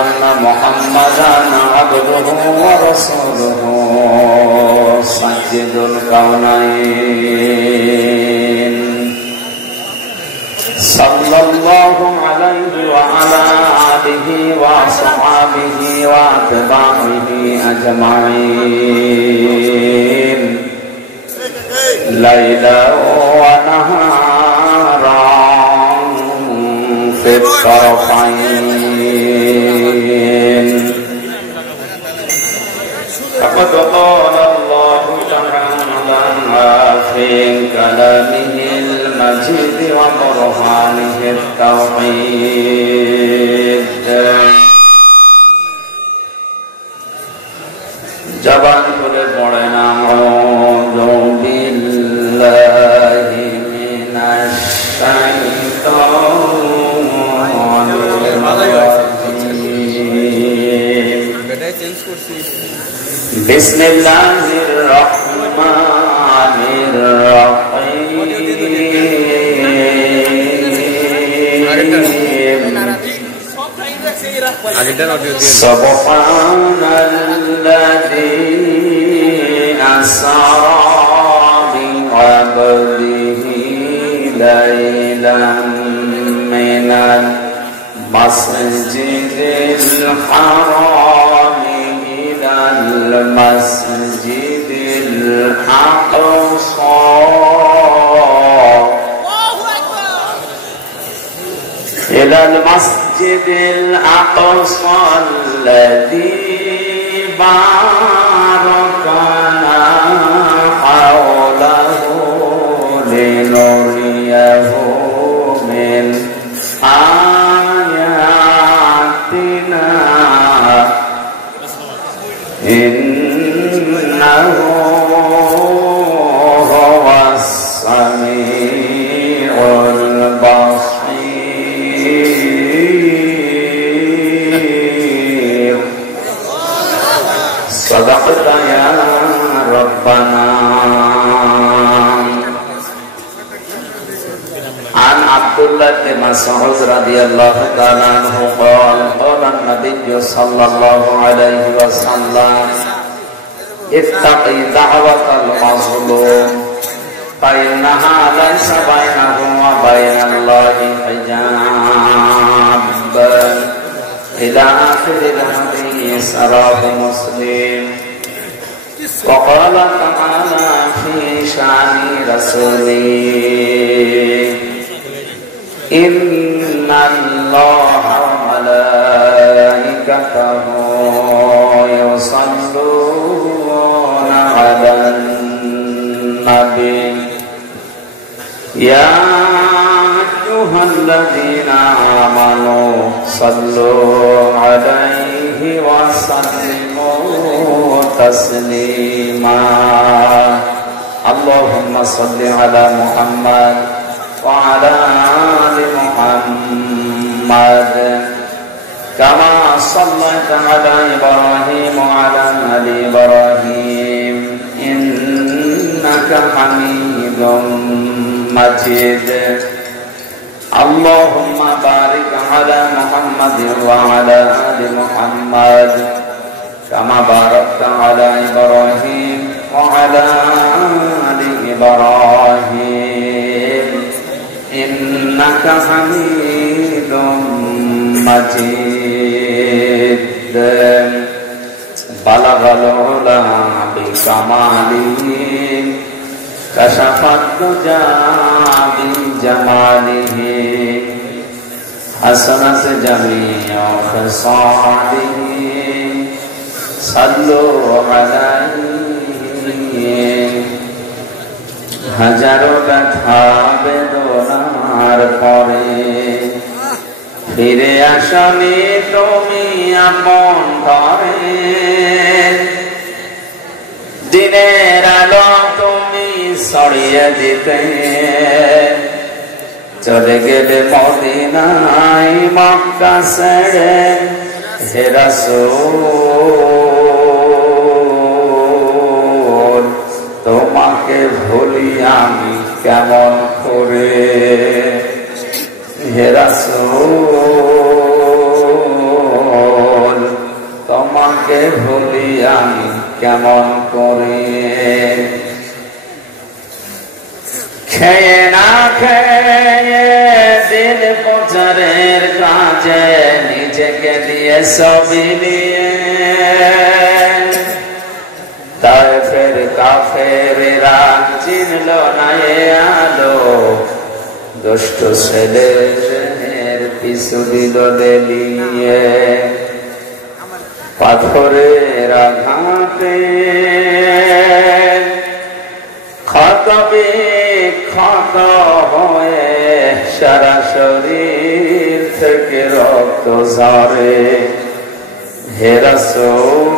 أن محمدا عبده ورسوله سيد الكونين صلى الله عليه وعلى آله وصحبه وأتباعه أجمعين ليلا ونهارا في الطرفين فقد قال الله تعالى في كلامه المجيد وبرهانه التوحيد জবান খুলে পড়েন আউযু বিল্লাহি মিনাশ শাইতানির রাজিম বিসমিল্লাহির রহমানির রহিম সুবহানাল্লাযী আসরা বি'আবদিহি লাইলাম মিনাল মাসজিদিল হারাম ইলাল মাসজিদিল আকসা إلى المسجد الأقصى الذي باركنا حوله لنريه من آياتنا إنه هو السميع البصير صدقت يا ربنا. عن عبد الله بن مسعود رضي الله تعالى عنه قال قال النبي صلى الله عليه وسلم اتقي دعوة المظلوم فإنها ليس بينه وبين الله حجاب إلى آخر الحديث رواه مسلم. وقال تعالى في شأن رسوله إن الله وملائكته يصلون على النبي يا أيها الذين آمنوا صلوا عليه وسلموا تسليما. اللهم صل على محمد وعلى آل محمد كما صليت على إبراهيم وعلى آل إبراهيم إنك حميد مجيد. اللهم بارك على محمد وعلى آل محمد كما باركت على إبراهيم وعلى آل إبراهيم إنك حميد مجيد. بلغ العلا بكماله كشف الدجى بجماله حسنت جميع خصاله صلوا عليه. হাজারো ব্যথা বেদনার পরে ফিরে আসনি তুমি আপন ঘরে। দিনের আলো তুমি ছড়িয়ে দিতে চলে গেলে মদিনায় মক্কা ছেড়ে। হে রাসূল তোমাকে ভুলি আমি কেমন করে। হে রাসূল কেমন করে। খেয়ে না খেয়ে দিন প্রচারের কাজে নিজেকে দিয়ে সবই নিয়ে তায়েফের কাফেরেরা চিনল না এ আলো, দুষ্ট ছেলের পিছু দিল দেলিয়ে। পাথরের আঘাতে ক্ষত বিক্ষত হয়ে সারা শরীর থেকে রক্ত ঝরে। হে রাসূল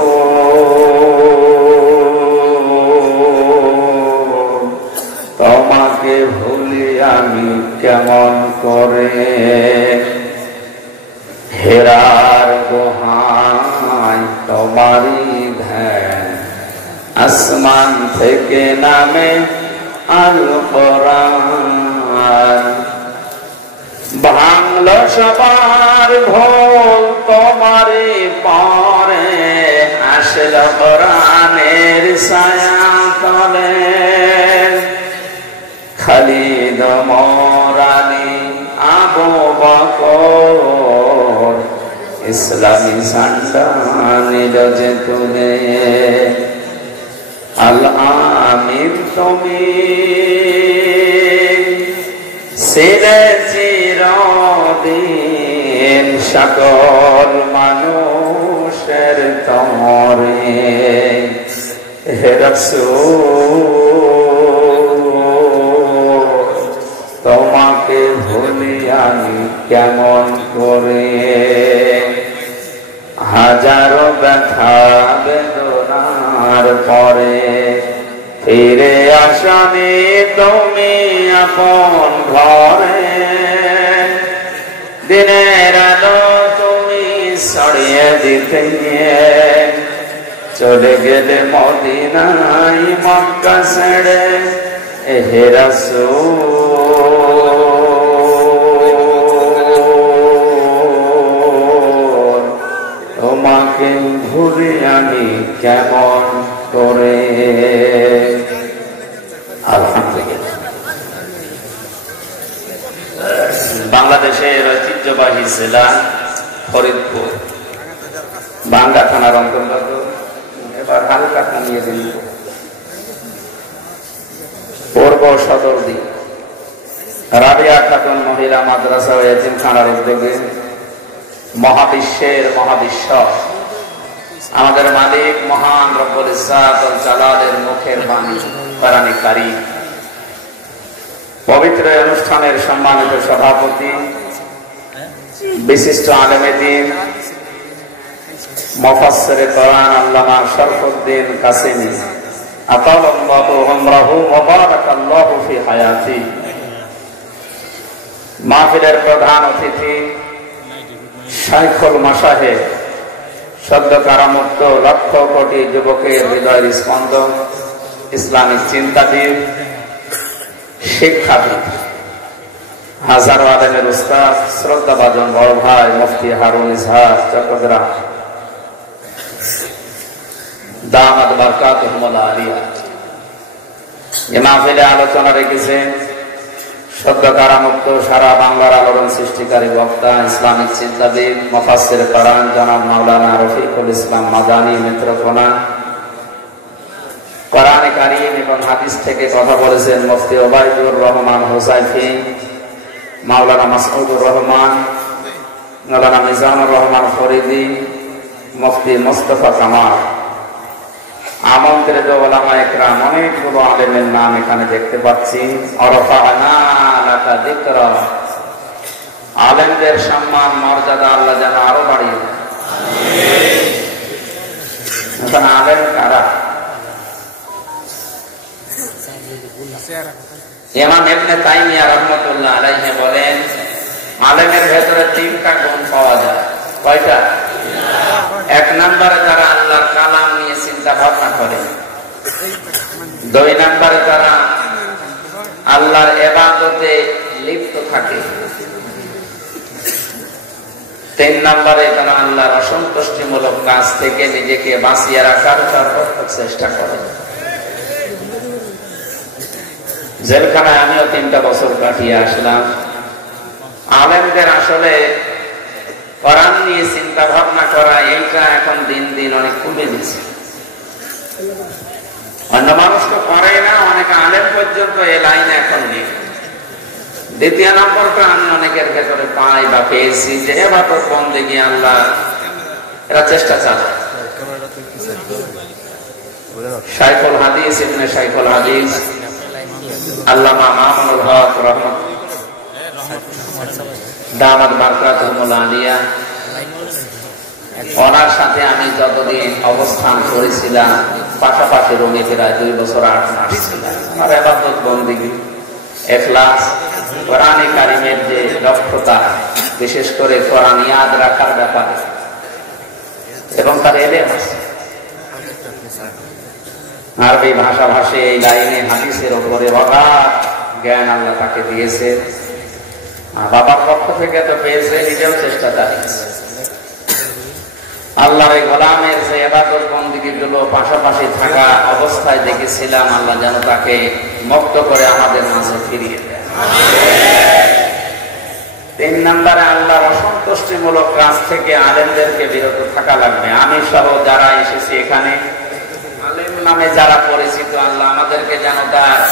তোমাকে ভুলি আমি কেমন করে। হেরার গুহায় তোমারই ধ্যান, আসমান থেকে নামে আল কোরআন। ভাঙল সবার ভোল তোমারই পরে, আসল কোরআনের ছায়া তলে। খালিদ মরানি আবু বকর ইসলামী ঝান্ডা নিল যে তুলে। আল আমিন তুমি ছিলে চিরদিন, সকল মানুষের তরে। হে রাসূল তোমাকে ভুলি আমি কেমন করে। হাজারো ব্যথা বেদনার পরে ফিরে আসনি তুমি আপন ঘরে। দিনের আলো তুমি ছড়িয়ে দিতে চলে গেলে মদিনায় মক্কা ছেড়ে। হে রাসূল তোমাকে ভুলি আমি কেমন করে। আলহামদুলিল্লাহ। বাংলাদেশের ঐতিহ্যবাহী জেলা ফরিদপুর, বাঙ্গা থানার অন্তর্গত। এবার হালকা থামিয়ে দিন। পূর্ব সদরদি রাবিয়া খাতুন মহিলা মাদ্রাসা ও এতিমখানার উদ্যোগে মহাবিশ্বের মহাবিশ্ব আমাদের মালিক মহান রব্বুল ইজ্জাত ওয়াল জালালের মুখের বাণী কোরআনে কারীম। পবিত্র অনুষ্ঠানের সম্মানিত সভাপতি বিশিষ্ট আলেমে দ্বীন মুফাসসিরে কোরআন আল্লামা শরফুদ্দীন কাসেমী আতালাল্লাহু উমরাহু ওয়া বারাকাল্লাহু ফি হায়াতি। মাহফিলের প্রধান অতিথি শাইখুল মাশায়েখ, সদ্য কারামুক্ত লক্ষ কোটি যুবকের হৃদয়ের স্পন্দন, ইসলামিক চিন্তাবিদ, শিক্ষাবিদ, হাজারো আলেমের উস্তাদ, শ্রদ্ধাভাজন বড় ভাই মুফতি হারুন ইজহার চট্টগ্রাম দামাত বারকাতুহুমুল আলিয়া। এ মাহফিলে আলোচনা রেখেছেন সদ্য কারামুক্ত সারা বাংলার আলোড়ন সৃষ্টিকারী বক্তা, ইসলামিক চিন্তাবিদ, মুফাসসিরে কোরআন জনাব মাওলানা রফিকুল ইসলাম মাদানী নেত্রকোনা। কোরআনে কারীম এবং হাদিস থেকে কথা বলেছেন মুফতি ওবায়দুর রহমান হোসাইফি, মাওলানা মাসউদুর রহমান, মাওলানা মিজানুর রহমান ফরিদি, মুফতি মুস্তাফা কামাল। আমন্ত্রিত ওলামা ইকরাম, অনেকগুলো আলেমের নাম এখানে দেখতে পাচ্ছি। ওয়ারাফা'না লাকা যিকরা, আলেমদের সম্মান মর্যাদা আল্লাহ যেন আরো বাড়িয়ে দেন। এখন আলেম কারা? ইমাম ইবনে তাইমিয়া রাহমাতুল্লাহ আলাইহি বলেন, আলেমের ভেতরে তিনটা গুণ পাওয়া যায়। কয়টা? এক নম্বরে তারা আল্লাহর কালাম নিয়ে চিন্তা ভাবনা করে। দুই নম্বরে তারা আল্লাহর ইবাদতে লিপ্ত থাকে। তিন নম্বরে তারা আল্লাহর অসন্তুষ্টিমূলক কাজ থেকে নিজেকে বাঁচিয়ে রাখার সর্বোত্তম চেষ্টা করে। জেলখানায় আমিও 3টা বছর কাটিয়ে আসলাম। আলেমদের আসলে কোরআন নিয়ে চিন্তা ভাবনা করা এইটা এখন দিন দিন অনেক কমে গেছে। অন্য মানুষ তো করে না, অনেক আলেম পর্যন্ত এই লাইনে এখন নেই। দ্বিতীয় নম্বরটা আমি অনেকের ভেতরে পাই বা পেয়েছি যে এবাদত বন্দেগী আল্লাহ এরা চেষ্টা চালায়। শাইখুল হাদিস ইবনে শাইখুল হাদিস আল্লামা মামুনুল হক রহমত দামাত বারকাতুহুল আলিয়া, ওনার সাথে আমি যতদিন অবস্থান করেছিলাম পাশাপাশি রুমে প্রায় 2 বছর 8 মাস ছিলাম। আমার ইবাদত বন্দেগী, ইখলাস, কোরআনে কারিমের যে দক্ষতা, বিশেষ করে কোরআন ইয়াদ রাখার ব্যাপারে এবং তার ইলম আছে, আরবি ভাষাভাষী এই লাইনে হাদিসের উপরে অগাধ জ্ঞান আল্লাহ তাকে দিয়েছে। বাবার পক্ষ থেকে তো পেয়েছে, নিজেও চেষ্টা চালিয়েছে। আল্লাহর গোলামের যে ইবাদত বন্দেগী গুলো পাশাপাশি থাকা অবস্থায় দেখেছিলাম, আল্লাহ যেন তাকে মুক্ত করে আমাদের মাঝে ফিরিয়ে দেয়। 3 নম্বরে আল্লাহর অসন্তুষ্টিমূলক কাজ থেকে আলেমদেরকে বিরত থাকা লাগবে। আমি সহ যারা এসেছি এখানে আলেম নামে যারা পরিচিত, আল্লাহ আমাদেরকে যেন তার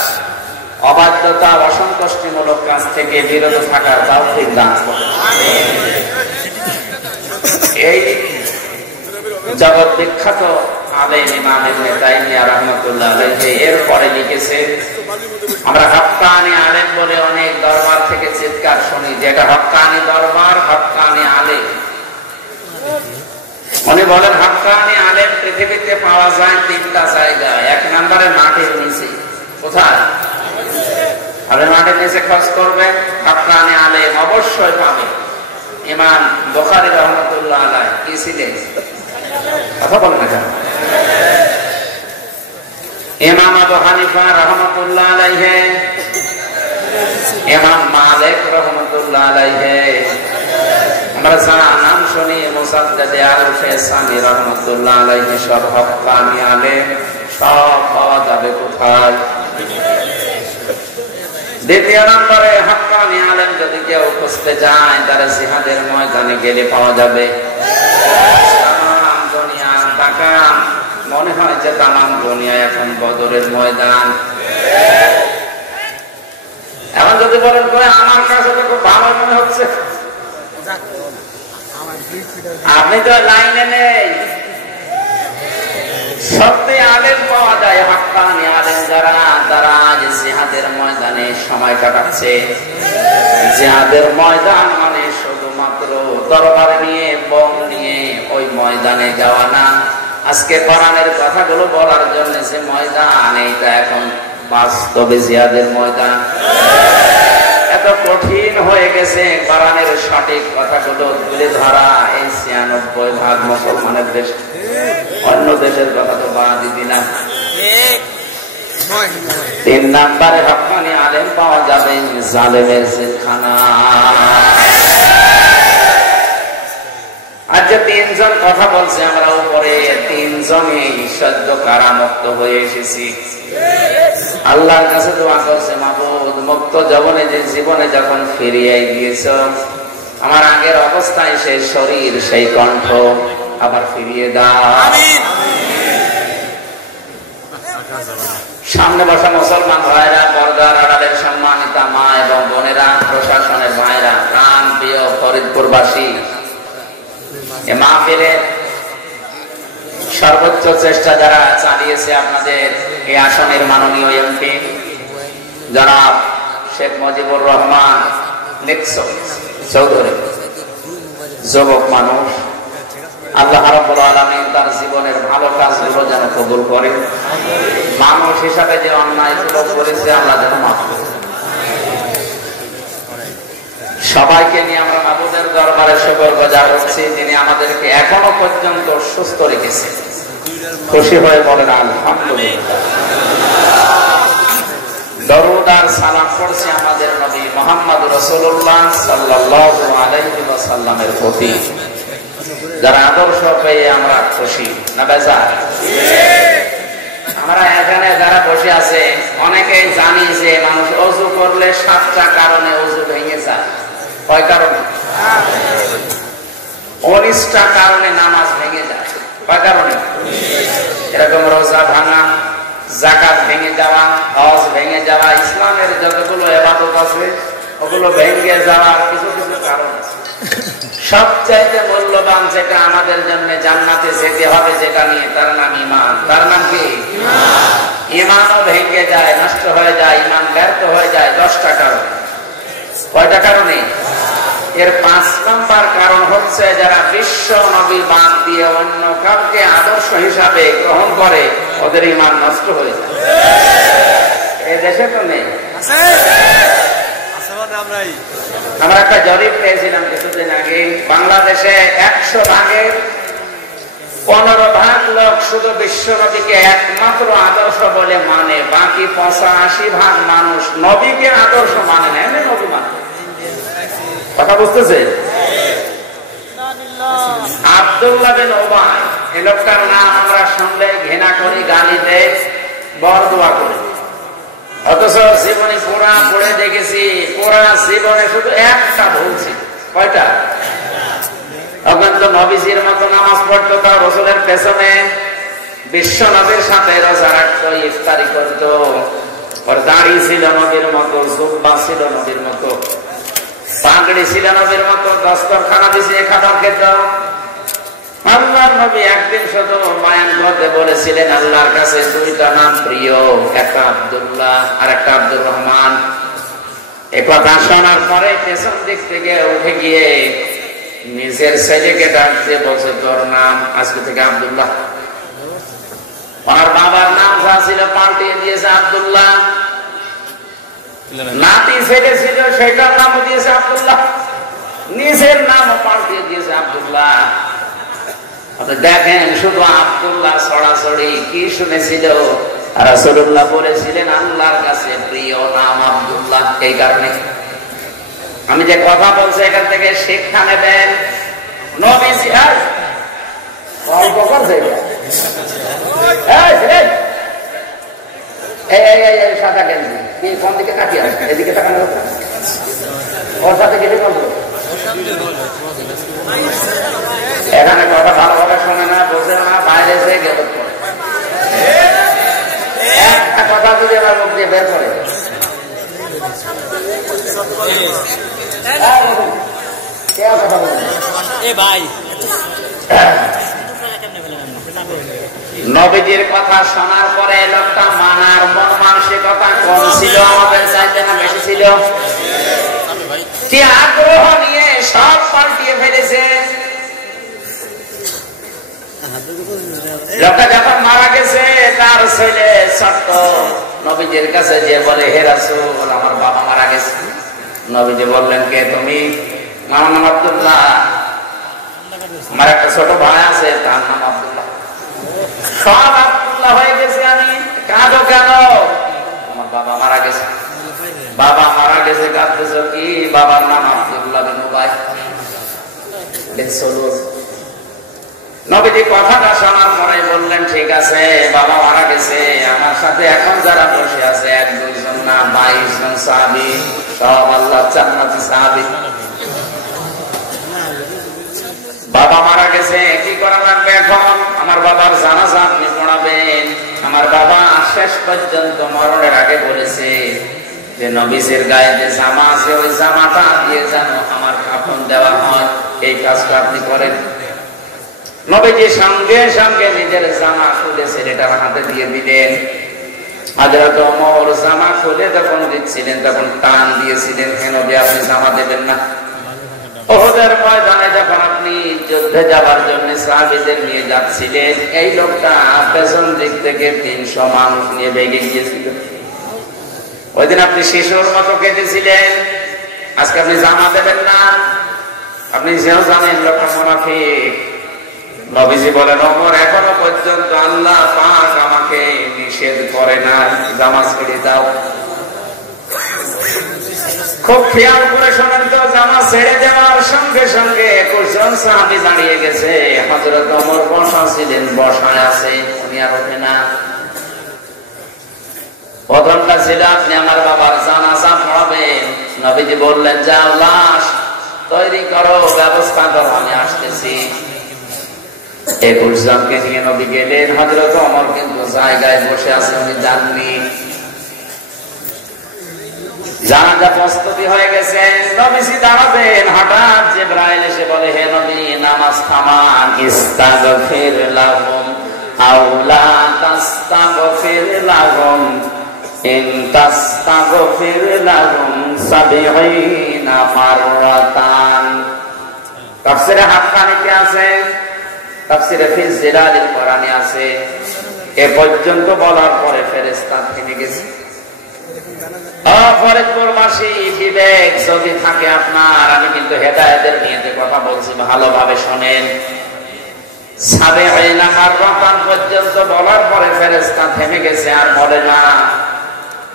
অবাধ্যতা, অসন্তুষ্টিমূলক কাজ থেকে বিরত থাকার তৌফিক দান করেন। এই জগৎ বিখ্যাত আলেম ইমাম ইবনে তাইমিয়া রাহমাতুল্লাহ আলাইহি এরপরে লিখেছে, আমরা হক্কানি আলেম বলে অনেক দরবার থেকে চিৎকার শুনি, যেটা হক্কানি দরবার, হক্কানি আলেম। উনি বলেন হক্কানি আলেম পৃথিবীতে পাওয়া যায় 3টা জায়গায়। 1 নম্বরে মাটির নিচে। কোথায়? আপনি মাটির নিচে খোঁজ করবেন, হক্কানি আলেম অবশ্যই পাবেন। ইমাম বুখারী রাহমাতুল্লাহ আলাইহি কি ছিলেন? কথা বলেন না কেন? ইমাম আবু হানিফা রাহমাতুল্লাহ আলাইহি, ইমাম মালিক রাহমাতুল্লাহ আলাইহি, আমরা যারা নাম শুনি মুসাদ্দাদ আল-ফিসানি রাহমাতুল্লাহ আলাইহি, সব হক্কানি আলেম। সব পাওয়া যাবে কোথায়? দ্বিতীয় নম্বরে হক্কানি আলেম যদি কেউ খুঁজতে যায়, তারা জিহাদের ময়দানে গেলে পাওয়া যাবে। মনে হয় যে তামাম দুনিয়া এখন বদরের ময়দান। এখন যদি বলেন আমার কাছে তো খুব ভালো মনে হচ্ছে, আপনি তো লাইনে নেই। সত্যি আলেম পাওয়া যায়, হক্কানি আলেম যারা, তারা আজ জিহাদের ময়দানে সময় কাটাচ্ছে। জিহাদের ময়দান মানে শুধুমাত্র তরবার নিয়ে, বোম নিয়ে ওই ময়দানে যাওয়া না। আজকে কোরআনের কথাগুলো বলার জন্য যে ময়দান, এইটা এখন বাস্তবে জিহাদের ময়দান। এত কঠিন হয়ে গেছে কোরআনের সঠিক কথাগুলো তুলে ধরা। এই 96% মুসলমানের দেশ, অন্য দেশের কথা তো বাদই দিলাম। 3 নম্বরে হক্কানি আলেম পাওয়া যাবে জালেমের জেলখানা। আজ যে 3 জন কথা বলছে, আমরা উপরে 3 জনই সদ্য কারামুক্ত হয়ে এসেছি। আল্লাহর কাছে দোয়া করছে, মাবুদ মুক্ত জীবনে যখন ফিরিয়ে দিয়েছ, আমার আগের অবস্থায় সেই শরীর, সেই কণ্ঠ আবার ফিরিয়ে দাও। সামনে বসা মুসলমান ভাইরা, পর্দার আড়ালের সম্মানিত মা এবং বোনেরা, প্রশাসনের ভাইরা, প্রাণ প্রিয় ফরিদপুরবাসী, এ মাহফিলে সর্বোচ্চ চেষ্টা যারা চালিয়েছে, আপনাদের এই আসনের মাননীয় এমপি জনাব শেখ মুজিবুর রহমান চৌধুরী, যুবক মানুষ, আল্লাহ রাব্বুল আলামিন তার জীবনের ভালো কাজগুলো যেন কবুল করে। মানুষ হিসাবে যে অন্যায়গুলো করেছে, আল্লাহ যেন মাফ করে। সবাইকে নিয়ে আমরা মাবুদের দরবারে শুকরগুজার হচ্ছি, যিনি আমাদেরকে এখনো পর্যন্ত সুস্থ রেখেছে। খুশি হয়ে বলেন আলহামদুলিল্লাহ। দরুদ আর সালাম পড়ছি আমাদের নবী মুহাম্মদ রাসূলুল্লাহ সাল্লাল্লাহু আলাইহি ওয়াসাল্লামের প্রতি, যারা আদর্শ পেয়ে আমরা খুশি না বেজার। আমরা এখানে যারা বসে আছে অনেকেই জানি যে মানুষ ওযু করলে 7টা কারণে ওযু ভেঙে যায়। কয় কারণে? 19টা কারণে নামাজ ভেঙে যায়। কয় কারণে? এরকম রোজা ভাঙা, যাকাত ভেঙে যাওয়া, হজ ভেঙে যাওয়া, ইসলামের যতগুলো ইবাদত আছে ওগুলো ভেঙে যাওয়ার কিছু কিছু কারণ আছে। সবচাইতে মূল্যবান যেটা আমাদের জন্য জান্নাতে যেতে হবে, যেটা নিয়ে, তার নাম ঈমান। তার নাম কি? ঈমানও ভেঙে যায়, নষ্ট হয়ে যায়, ঈমান ব্যর্থ হয়ে যায় 10টা কারণ। কয়টা কারণে? এর 5 নম্বর কারণ হচ্ছে যারা বিশ্ব নবী বাদ দিয়ে অন্য কাউকে আদর্শ হিসাবে গ্রহণ করে ওদের ঈমান নষ্ট হয়ে যায়। এই দেশে তো নেই। আমরা একটা জরিপ পেয়েছিলাম কিছুদিন আগে, বাংলাদেশে 100 ভাগের 15 ভাগ লোক শুধু বিশ্ব নবীকে একমাত্র আদর্শ বলে মানে, বাকি 85 ভাগ মানুষ নবীকে আদর্শ মানে না, এমনি নবী মানে। কথা বুঝতেছে? আব্দুল্লাহ বিন উবাই, এই লোকটার নাম আমরা শুনলে ঘৃণা করি, গালি দেই, বরদোয়া করি, অথচ জীবনে পুরা পড়ে দেখেছি, পুরা জীবনে শুধু একটা ভুল ছিল। কয়টা? তখন তো নবীজির মতো নামাজ পড়তো, তার রাসূলের পেছনে, বিশ্ব নবীর সাথে রোজা রাখতো, ইফতারি করতো, ওর দাড়ি ছিল নবীর মতো, জুব্বা ছিল নবীর মতো, পাগড়ি ছিল নবীর মতো, দস্তরখানা বিছিয়ে খাবার খেত। আল্লাহর নবী একদিন শুধু বয়ান করতে বলেছিলেন, আল্লাহর কাছে 2টা নাম প্রিয়, একটা আব্দুল্লাহ আর একটা আব্দুর রহমান। এই কথা শোনার পরে পেছন দিক থেকে উঠে গিয়ে নিজের ছেলেকে ডাকতে বলছে, তোর নাম আজকে থেকে আব্দুল্লাহ। আমার বাবার নাম যা ছিল পাল্টিয়ে দিয়েছে আব্দুল্লাহ, নাতি ছেলে ছিল সেটার নামও দিয়েছে আব্দুল্লাহ, নিজের নামও পাল্টিয়ে দিয়েছে আব্দুল্লাহ। দেখেন শুধু আব্দুল্লাহ ছড়াছড়ি কি শুনেছিল, রাসূলুল্লাহ বলেছিলেন আল্লাহর কাছে প্রিয় নাম আব্দুল্লাহ। এই কারণে আমি যে কথা বলছি এখান থেকে শিক্ষা নেবেন। নবীজি সাদা গেঞ্জি কোন দিকে কাটিয়ে আসবে, এদিকে তাকানো হচ্ছে, ওর সাথে কেটে বলবো। এখানে কথা ভালোভাবে শোনে না, বোঝে না, বাইরে এসে গেদত করে। একটা কথা যদি আমার মুখ দিয়ে বের করে, নবীজির কথা শোনার পরে লোকটা মানার মন মানসিকতা কম ছিল, আমাদের চাইতে না বেশি ছিল। কি আগ্রহ নিয়ে সব পাল্টিয়ে ফেলেছে। লোকটা যখন মারা গেছে, তার ছেলে ছোট্ট নবীজির কাছে যে বলে, হে রাসূল, আমার বাবা মারা গেছে। নবীজি বললেন, কে তুমি? আমার নাম আব্দুল্লাহ, আমার একটা ছোট ভাই আছে, তার নাম আব্দুল্লাহ। সব আব্দুল্লাহ হয়ে গেছে, আমি কাঁদো কেন? আমার বাবা মারা গেছে। বাবা মারা গেছে, কাঁদতেছ কি? বাবার নাম আব্দুল্লাহ বিন উবাই বিন সালুল। নবীজি কথাটা শোনার পরে বললেন, ঠিক আছে, বাবা মারা গেছে, আমার সাথে এখন যারা বসে আছে 1-2 জন না, 22 জন সাহাবী, সব আল্লাহর জান্নাতি সাহাবী। বাবা মারা গেছে, কি করা লাগবে এখন? আমার বাবার জানাজা আপনি পড়াবেন। আমার বাবা শেষ পর্যন্ত মরণের আগে বলেছে যে নবীজির গায়ে যে জামা আছে ওই জামাটা দিয়ে যেন আমার কাফন দেওয়া হয়, এই কাজটা আপনি করেন। নবীজি সঙ্গে সঙ্গে নিজের জামা খুলে ছেলেটার হাতে দিয়ে দিলেন। হযরত ওমর জামা খুলে যখন দিচ্ছিলেন তখন টান দিয়েছিলেন, হে নবী, আপনি জামা দেবেন না। উহুদের ময়দানে যখন আপনি যুদ্ধে যাবার জন্য সাহাবীদের নিয়ে যাচ্ছিলেন, এই লোকটা পেছন দিক থেকে 300 মানুষ নিয়ে বেগে গিয়েছিল। ওই দিন আপনি শিশুর মতো কেঁদেছিলেন, আজকে আপনি জামা দেবেন না। আপনি যেও জানেন লোকটা মুনাফিক। নবীজি বলেন, ওমর, এখনো পর্যন্ত আল্লাহ পাক আমাকে নিষেধ করে না, জামা ছেড়ে দাও। খুব খেয়াল করে শোনেন তো, জামা ছেড়ে দেওয়ার সঙ্গে সঙ্গে 21 জন সাহাবী দাঁড়িয়ে গেছে। হযরত ওমর বসা ছিলেন, বসায় আছে, উনি আর ওঠে না। প্রথমটা ছিল, আপনি আমার বাবার জানাজা পড়াবেন। নবীজি বললেন, যাও লাশ তৈরি করো, ব্যবস্থা করো, আমি আসতেছি। 21 জনকে নিয়ে নবী গেলেন। হযরত ওমর কিন্তু জায়গায় বসে আছে, উনি যাননি। জানাজা প্রস্তুতি হয়ে গেছে, নবীজি দাঁড়াবেন। হঠাৎ জিবরাইল এসে বলে, হে নবী, নামাজ থামান, ইস্তাগফির লাহুম আও লা তাস্তাগফির লাহুম ইন তাস্তাগফির লাহুম 70 মাররাতান। তাফসীরে হাক্কানীতে আছে, তাফসীরে ফি জিলালিল কোরআনে আছে। এ পর্যন্ত বলার পরে ফেরেশতা থেমে গেছে। ফরিদপুরবাসী, বিবেক যদি থাকে আপনার, আমি কিন্তু হেদায়েতের নিয়তে কথা বলছি, ভালোভাবে শোনেন। 70 মাররাতান পর্যন্ত বলার পরে ফেরেশতা থেমে গেছে, আর বলে না,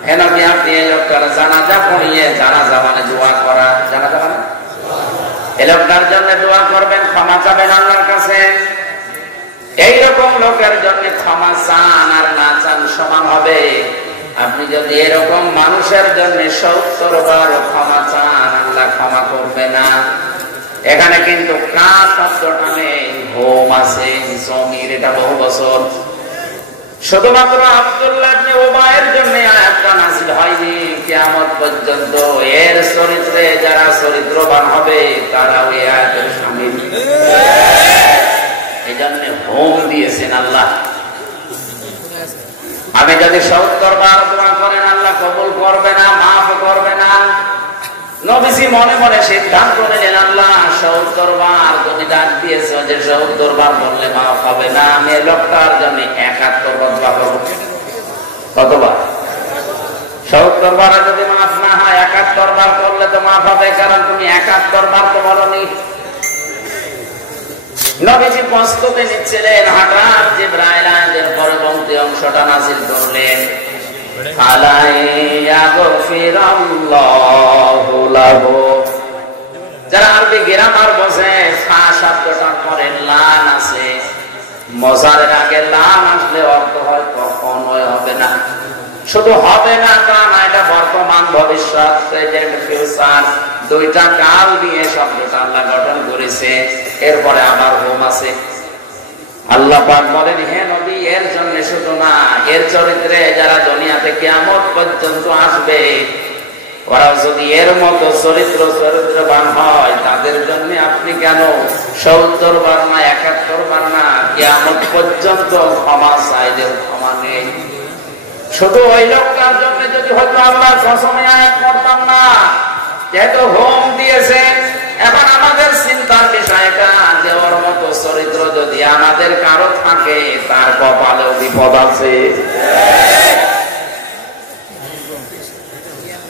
হে নবী, আপনি এই লোকটার জানাজা পড়িয়ে, জানাজা মানে দোয়া করা, জানাজা মানে এই লোকটার জন্য দোয়া করবেন, ক্ষমা চাবেন আল্লাহর কাছে। এইরকম লোকের জন্য ক্ষমা চান আর না চান সমান হবে। আপনি যদি এরকম মানুষের জন্য 70 বার ক্ষমা চান, আল্লাহ ক্ষমা করবে না। এখানে কিন্তু কা শব্দটা নেই, হোম আছে, জমির, এটা বহু বছর। শুধুমাত্র আব্দুল্লাহ ইবনে উবাইয়ের জন্য আয়াতটা নাযিল হয়নি, কিয়ামত পর্যন্ত এর চরিত্রে যারা চরিত্রবান হবে তারা ওই আয়াতের শামিল। এইজন্য হোম দিয়েছেন আল্লাহ। আমি যদি 70 বার দোয়া করেন, আল্লাহ কবুল করবে না, মাফ করবে না। নবীজি মনে মনে সিদ্ধান্ত নিলেন, আল্লাহ 70 বার তুমি ডাক দিয়েছ, যে 70 বার বললে মাফ হবে না, আমি লোকটার জন্য 71 বার দোয়া করব। কতবার? 70 বারে যদি মাফ না হয়, 71 বার করলে তো মাফ হবে, কারণ তুমি 71 বার তো বলনি। নবীজি প্রস্তুতি নিচ্ছিলেন, হঠাৎ জিবরাইল আয়াতের পরবর্তী অংশটা নাযিল করলেন, যারা আরবি গ্রামার বোঝে, শব্দটার পরে লান আছে, মজারের আগে লান আসলে অর্থ হয় কখনোই হবে না। শুধু হবে না তা না, এটা বর্তমান, ভবিষ্যৎ, প্রেজেন্ট, ফিউচার, দুইটা কাল দিয়ে শব্দটা আল্লাহ গঠন করেছে। এরপরে আবার হোম আছে। আল্লাহ পাক বলেন, হে নবী, এর জন্য শুধু না, এর চরিত্রে যারা দুনিয়াতে কিয়ামত পর্যন্ত আসবে, ওরা যদি এর মতো চরিত্রবান হয়, তাদের জন্য আপনি কেন 70 বার না 71 বার না, কিয়ামত পর্যন্ত ক্ষমা চাইলেও ক্ষমা নেই। শুধু ওই লোকটার জন্য যদি হয়তো আল্লাহ কসমে আয়াত করতাম না, যেহেতু হোম দিয়েছেন। এখন আমাদের চিন্তার বিষয়টা, যে ওর মতো চরিত্র যদি আমাদের কারো থাকে, তার কপালেও বিপদ আছে।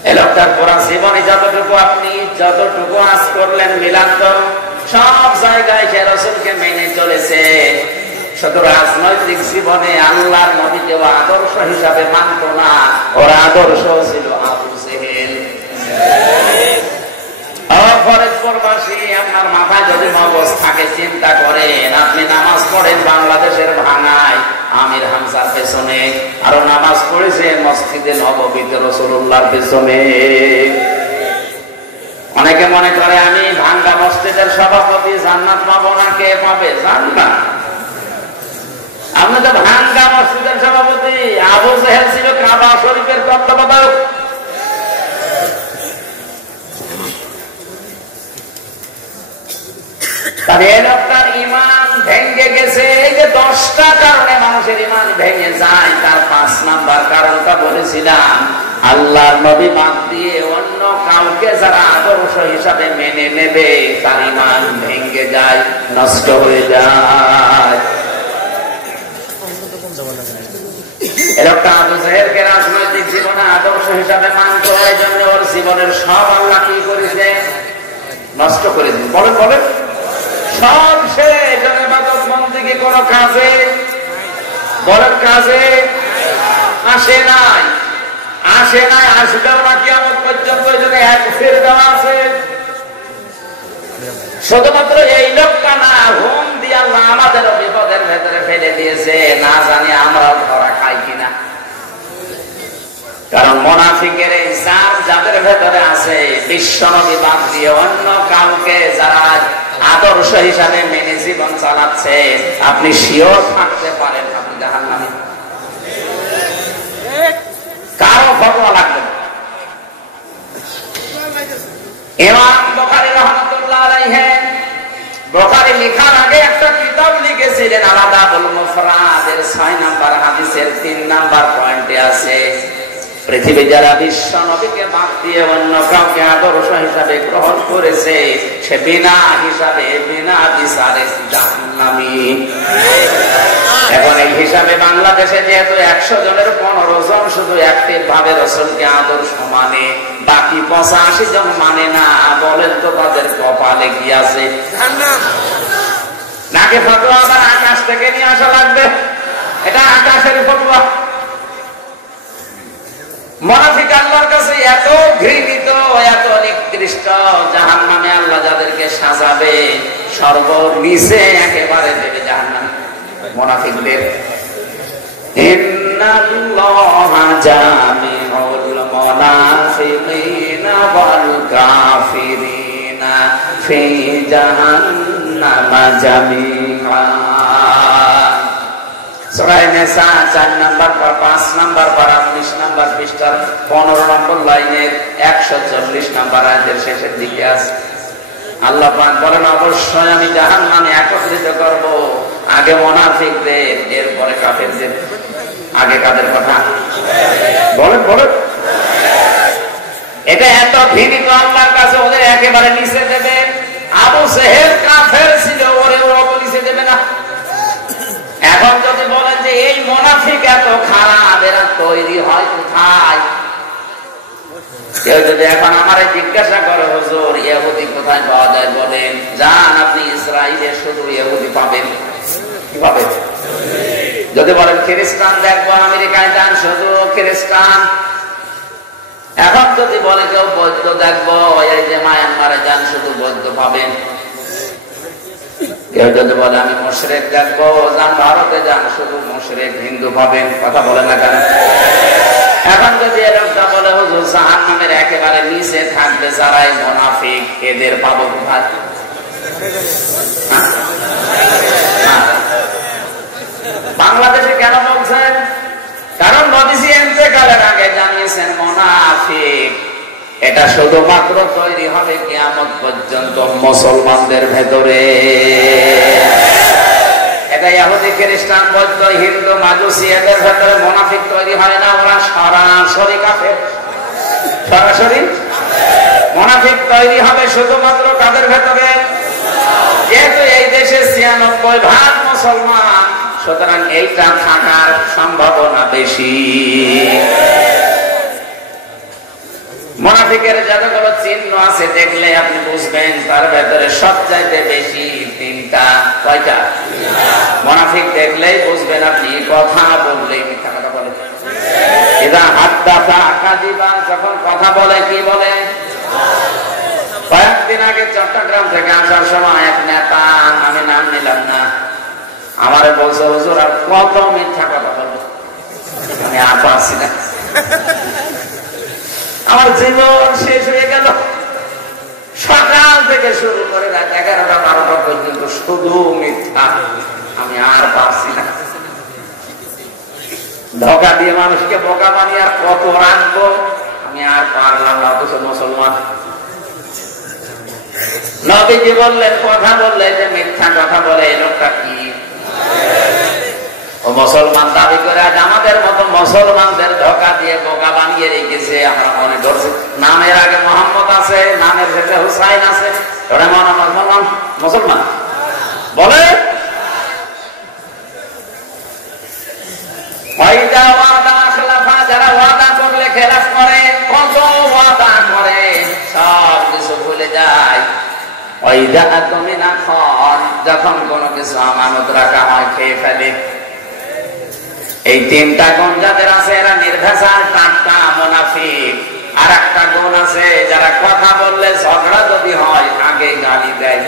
এই লোকটার পুরা জীবনে যতটুকু আপনি যতটুকু আজ করলেন মিলান, তো সব জায়গায় সে রাসূলকে মেনে চলেছে। শুধু রাজনৈতিক জীবনে আল্লাহর নবীকে আদর্শ হিসাবে মানত না, ওর আদর্শ ছিল আবু জেহেল। ফরিদপুরবাসী, আপনার মাথায় যদি মগজ থাকে, চিন্তা করেন, আপনি নামাজ পড়েন বাংলাদেশের ভাঙায় আমির হামজার পেছনে, আরো নামাজ পড়েছেন মসজিদে নববীতে রাসূলুল্লাহর পেছনে। অনেকে মনে করে আমি ভাঙ্গা মসজিদের সভাপতি, জান্নাত পাবো না। কে পাবে জান্নাত? আপনি তো ভাঙ্গা মসজিদের সভাপতি। আবু জেহেল ছিল কাবা শরীফের তত্ত্বাবধায়ক। লোকটার ইমান ভেঙে গেছে। এই যে 10টা কারণে মানুষের ইমান ভেঙে যায়, তার 5 নাম্বার কারণটা বলেছিলাম, আল্লাহর নবী বাদ দিয়ে অন্য কাউকে যারা আদর্শ হিসাবে মেনে নেবে, তার ইমান ভেঙে যায়, নষ্ট হয়ে যায়। এরকম আবু জেহেলকে রাজনৈতিক জীবনে আদর্শ হিসাবে মানত, এই জন্য ওর জীবনের সব আল্লাহ কি করেছে? নষ্ট করে দিন। বলেন বলেন, সব শেষ। ইবাদত বন্দেগী কোন কাজে, বলেন কাজে আসে নাই। আসে না, আসবেও না কিয়ামত পর্যন্ত, এই জন্য এক ফের দেওয়া আছে। শুধুমাত্র এই লোকটা না, হুম দিয়ে আল্লাহ আমাদেরও বিপদের ভেতরে ফেলে দিয়েছে, না জানি আমরাও ধরা খাই কিনা। কারণ মুনাফিকের এই জাত যাদের ভেতরে আছে, বিশ্বনবী বাদ দিয়ে অন্য কাউকে যারা আদর্শ হিসাবে মেনে জীবন চালাচ্ছে, আপনি শিওর থাকতে পারেন আপনি জাহান্নামী। কারো ফতোয়া লাগবে না। ইমাম বুখারী রাহমাতুল্লাহ আলাইহি বুখারী লেখার আগে একটা কিতাব লিখেছিলেন আল-আদাবুল মুফরাদের 6 নাম্বার হাদিসের 3 নাম্বার পয়েন্টে আছে, পৃথিবী যারা বিশ্ব নবীকে বাদ দিয়ে অন্য কাউকে আদর্শ হিসাবে গ্রহণ করেছে, সে বিনা হিসাবে বিনা বিচারে জাহান্নামী। এখন এই হিসাবে বাংলাদেশে যেহেতু 100 জনের 15 জন শুধু অ্যাক্টিভ ভাবে রাসূলকে আদর্শ মানে, বাকি 85 জন মানে না, বলেন তো তাদের কপালে কি আছে? জাহান্নাম। নাকি ফতোয়া আবার আকাশ থেকে নিয়ে আসা লাগবে? এটা আকাশের ফতোয়া। মুনাফিক আল্লাহর কাছে এত ঘৃণিত, এত নিকৃষ্ট, জাহান্নামে আল্লাহ যাদেরকে সাজাবে সর্বনিচে একেবারে দেবে জাহান্নামে মুনাফিকদের। ইন্নাল্লাহা জামিউল মুনাফিকিনা ওয়াল কাফিরিনা ফি জাহান্নামা জামিআ। সূরা নিসা 4 নাম্বার পর 5 নাম্বার পর 19 নাম্বার পৃষ্ঠার 15 নম্বর লাইনের 140 নাম্বার আয়াতের শেষের দিকে আছে। আল্লাহ পাক বলেন, অবশ্যই আমি জাহান্নামে একত্রিত করব আগে মুনাফিকদের, এরপরে কাফেরদের। আগে কাদের কথা বলেন বলেন? এটা এত ঘৃণিত আল্লাহর কাছে, ওদের একেবারে নিচে দেবে। আবু জেহেল কাফের ছিল, ওরে ওরা নিচে দেবে না। এখন যদি বলেন যে এই মুনাফিক এত খারাপ, এরা তৈরি হয় কোথায়? কেউ যদি এখন আমারে জিজ্ঞাসা করে, হুজুর ইহুদি কোথায় পাওয়া যায় বলেন, যান আপনি ইসরায়েলে, শুধু ইহুদি পাবেন। কি পাবেন? যদি বলেন খ্রিস্টান দেখবো, আমেরিকায় যান, শুধু খ্রিস্টান। এখন যদি বলে কেউ বৌদ্ধ দেখবো, এই যে মায়ানমারে যান, শুধু বৌদ্ধ পাবেন। কেউ যদি বলে আমি মুশরিক দেখবো, যান ভারতে যান, শুধু মুশরিক হিন্দু পাবেন। কথা বলে না কেন? এখন যদি এরকমটা বলে, হুজুর জাহান্নামের একেবারে নিচে থাকবে যারাই মুনাফিক, এদের পাবো কোথায়? বাংলাদেশে কেন বলছেন? কারণ নবীজি ইন্তেকালের আগে জানিয়েছেন মুনাফিক এটা শুধুমাত্র তৈরি হবে কিয়ামত পর্যন্ত মুসলমানদের ভেতরে। এটা ইহুদি, খ্রিস্টান, বৌদ্ধ, হিন্দু, মাজুসি, এদের ভেতরে মুনাফিক তৈরি হয় না। ওরা সরাসরি কাফের। সরাসরি মুনাফিক তৈরি হবে শুধুমাত্র কাদের ভেতরে? যেহেতু এই দেশে 96% মুসলমান, সুতরাং এইটা থাকার সম্ভাবনা বেশি। মুনাফিকের যতগুলো চিহ্ন আছে দেখলে আপনি বুঝবেন তার ভেতরে সবচাইতে বেশি 3টা। কয়টা? মুনাফিক দেখলেই বুঝবেন আপনি কথা বললেই মিথ্যা কথা বলে। এরা হাদ্দাসা কাযিবা, যখন কথা বলে কি বলে? কয়েকদিন আগে চট্টগ্রাম থেকে আসার সময় এক নেতা, আমি নাম নিলাম না, আমারে বলছে, হুজুর আর কত মিথ্যা কথা বলবো, আমি আর পারছি না, আমার জীবন শেষ হয়ে গেল। সকাল থেকে শুরু করে রাত 11টা 12টা পর্যন্ত শুধু মিথ্যা, আমি আর পারছি না। ধোঁকা দিয়ে মানুষকে বোকা বানিয়ে আর কত রাখবো, আমি আর পারলাম না। অথচ মুসলমান। নবীজি বললেন, কথা বললে যে মিথ্যা কথা বলে, এই লোকটা কি? ও মুসলমান দাবি করে আজ আমাদের মতো মুসলমানদের ধোঁকা দিয়ে বোকা বানিয়ে রেখেছে। আমরা মনে করছি নামের আগে মোহাম্মদ আছে, নামের শেষে হুসাইন আছে, ওরা মুসলমান বলে। যারা ওয়াদা করলে খেলাফ করে, কত ওয়াদা করে, সব কিছু ভুলে যায়। যখন কোনো কিছু আমানত রাখা হয় খেয়ে ফেলে। এই তিনটা গুণ যাদের আছে এরা নির্ভেজাল টাটকা মুনাফিক। আর একটা গুণ আছে, যারা কথা বললে ঝগড়া যদি হয় আগে গালি দেয়।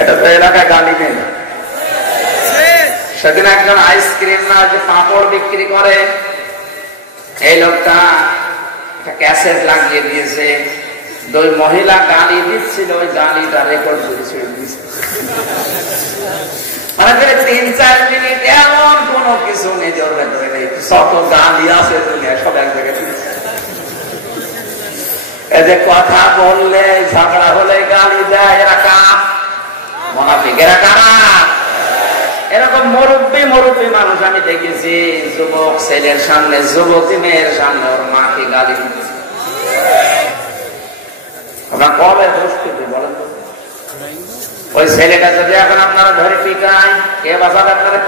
এটা তো এলাকায় গালি নেই। সেদিন একজন আইসক্রিম না যে পাঁপড় বিক্রি করে, এই লোকটা একটা ক্যাসেট লাগিয়ে দিয়েছে, দুই মহিলা গালি দিচ্ছিল, ওই গালিটা রেকর্ড করে ছেড়ে দিয়েছে। মানে 3-4 মিনিট এমন কোন কিছু নিজের ভেতরে নেই, শত গালি আছে দুনিয়া সব এক জায়গায়। এই যে কথা বললে ঝগড়া হলে গালি দেয়, এরা কারা? মুনাফিক। এরা কারা? এরকম মুরব্বী মানুষ আমি দেখেছি, যুবক ছেলের সামনে যুবতী মেয়ের সামনে ওর মাকে গালি দিচ্ছে। আপনার কবে দোষ করবে বলেন তো? ওই ছেলেটা যদি এখন আপনারা ধরে পিটায়, কে বাঁচাবে আপনারা?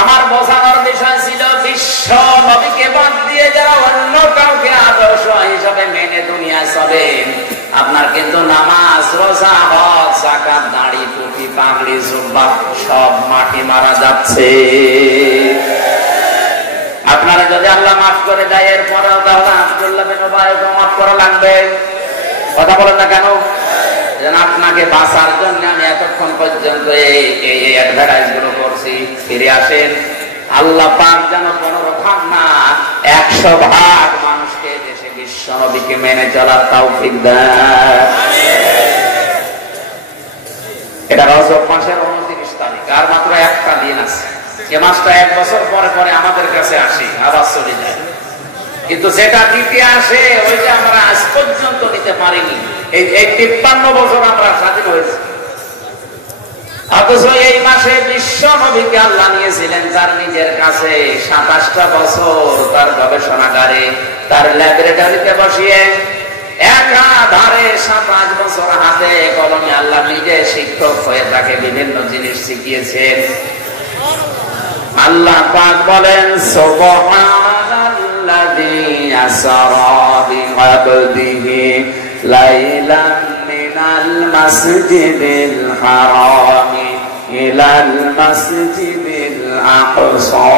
আমার বোঝানোর বিষয় ছিল, বিশ্ব নবীকে বাদ দিয়ে যারা অন্য কাউকে আদর্শ হিসাবে মেনে দুনিয়ায় চলে, আপনার কিন্তু নামাজ, রোজা, হজ, যাকাত, দাড়ি, টুপি, পাগড়ি, জুব্বা সব মাটি মারা যাচ্ছে। আপনারা যদি আল্লাহ মাফ করে দেয়, এরপরেও তাহলে আব্দুল্লাহ বিন উবাইকে মাফ করা লাগবে। কথা বলেন না কেন? যেন আপনাকে বাঁচার জন্য আমি এতক্ষণ পর্যন্ত এই অ্যাডভার্টাইজ গুলো করছি। ফিরে আসেন, আল্লাহ পাক যেন 15 ভাগ না 100 ভাগ মানুষকে দেশে বিশ্ব নবীকে মেনে চলার তৌফিক দেন। এটা রজব মাসের 29 তারিখ, আর মাত্র একটা দিন আছে। এ মাসটা 1 বছর পরে পরে আমাদের কাছে আসে, আবার চলে যায়। কিন্তু যেটা দিতে আসে ওইটা আমরা আজ পর্যন্ত নিতে পারিনি। এই 53 বছর আমরা স্বাধীন হয়েছি, অথচ এই মাসে বিশ্ব নবীকে আল্লাহ নিয়েছিলেন তার নিজের কাছে 27টা বছর তার গবেষণাগারে, তার ল্যাবরেটরিতে বসিয়ে একাধারে 27 বছর হাতে কলমে আল্লাহ নিজে শিক্ষক হয়ে তাকে বিভিন্ন জিনিস শিখিয়েছেন। আল্লাহ পাক বলেন, সুবহানাল্লাযী আসরা বিআবদিহি লাইলান মিনাল মাসজিদিল হারামি ইলাল মাসজিদিল আকসা।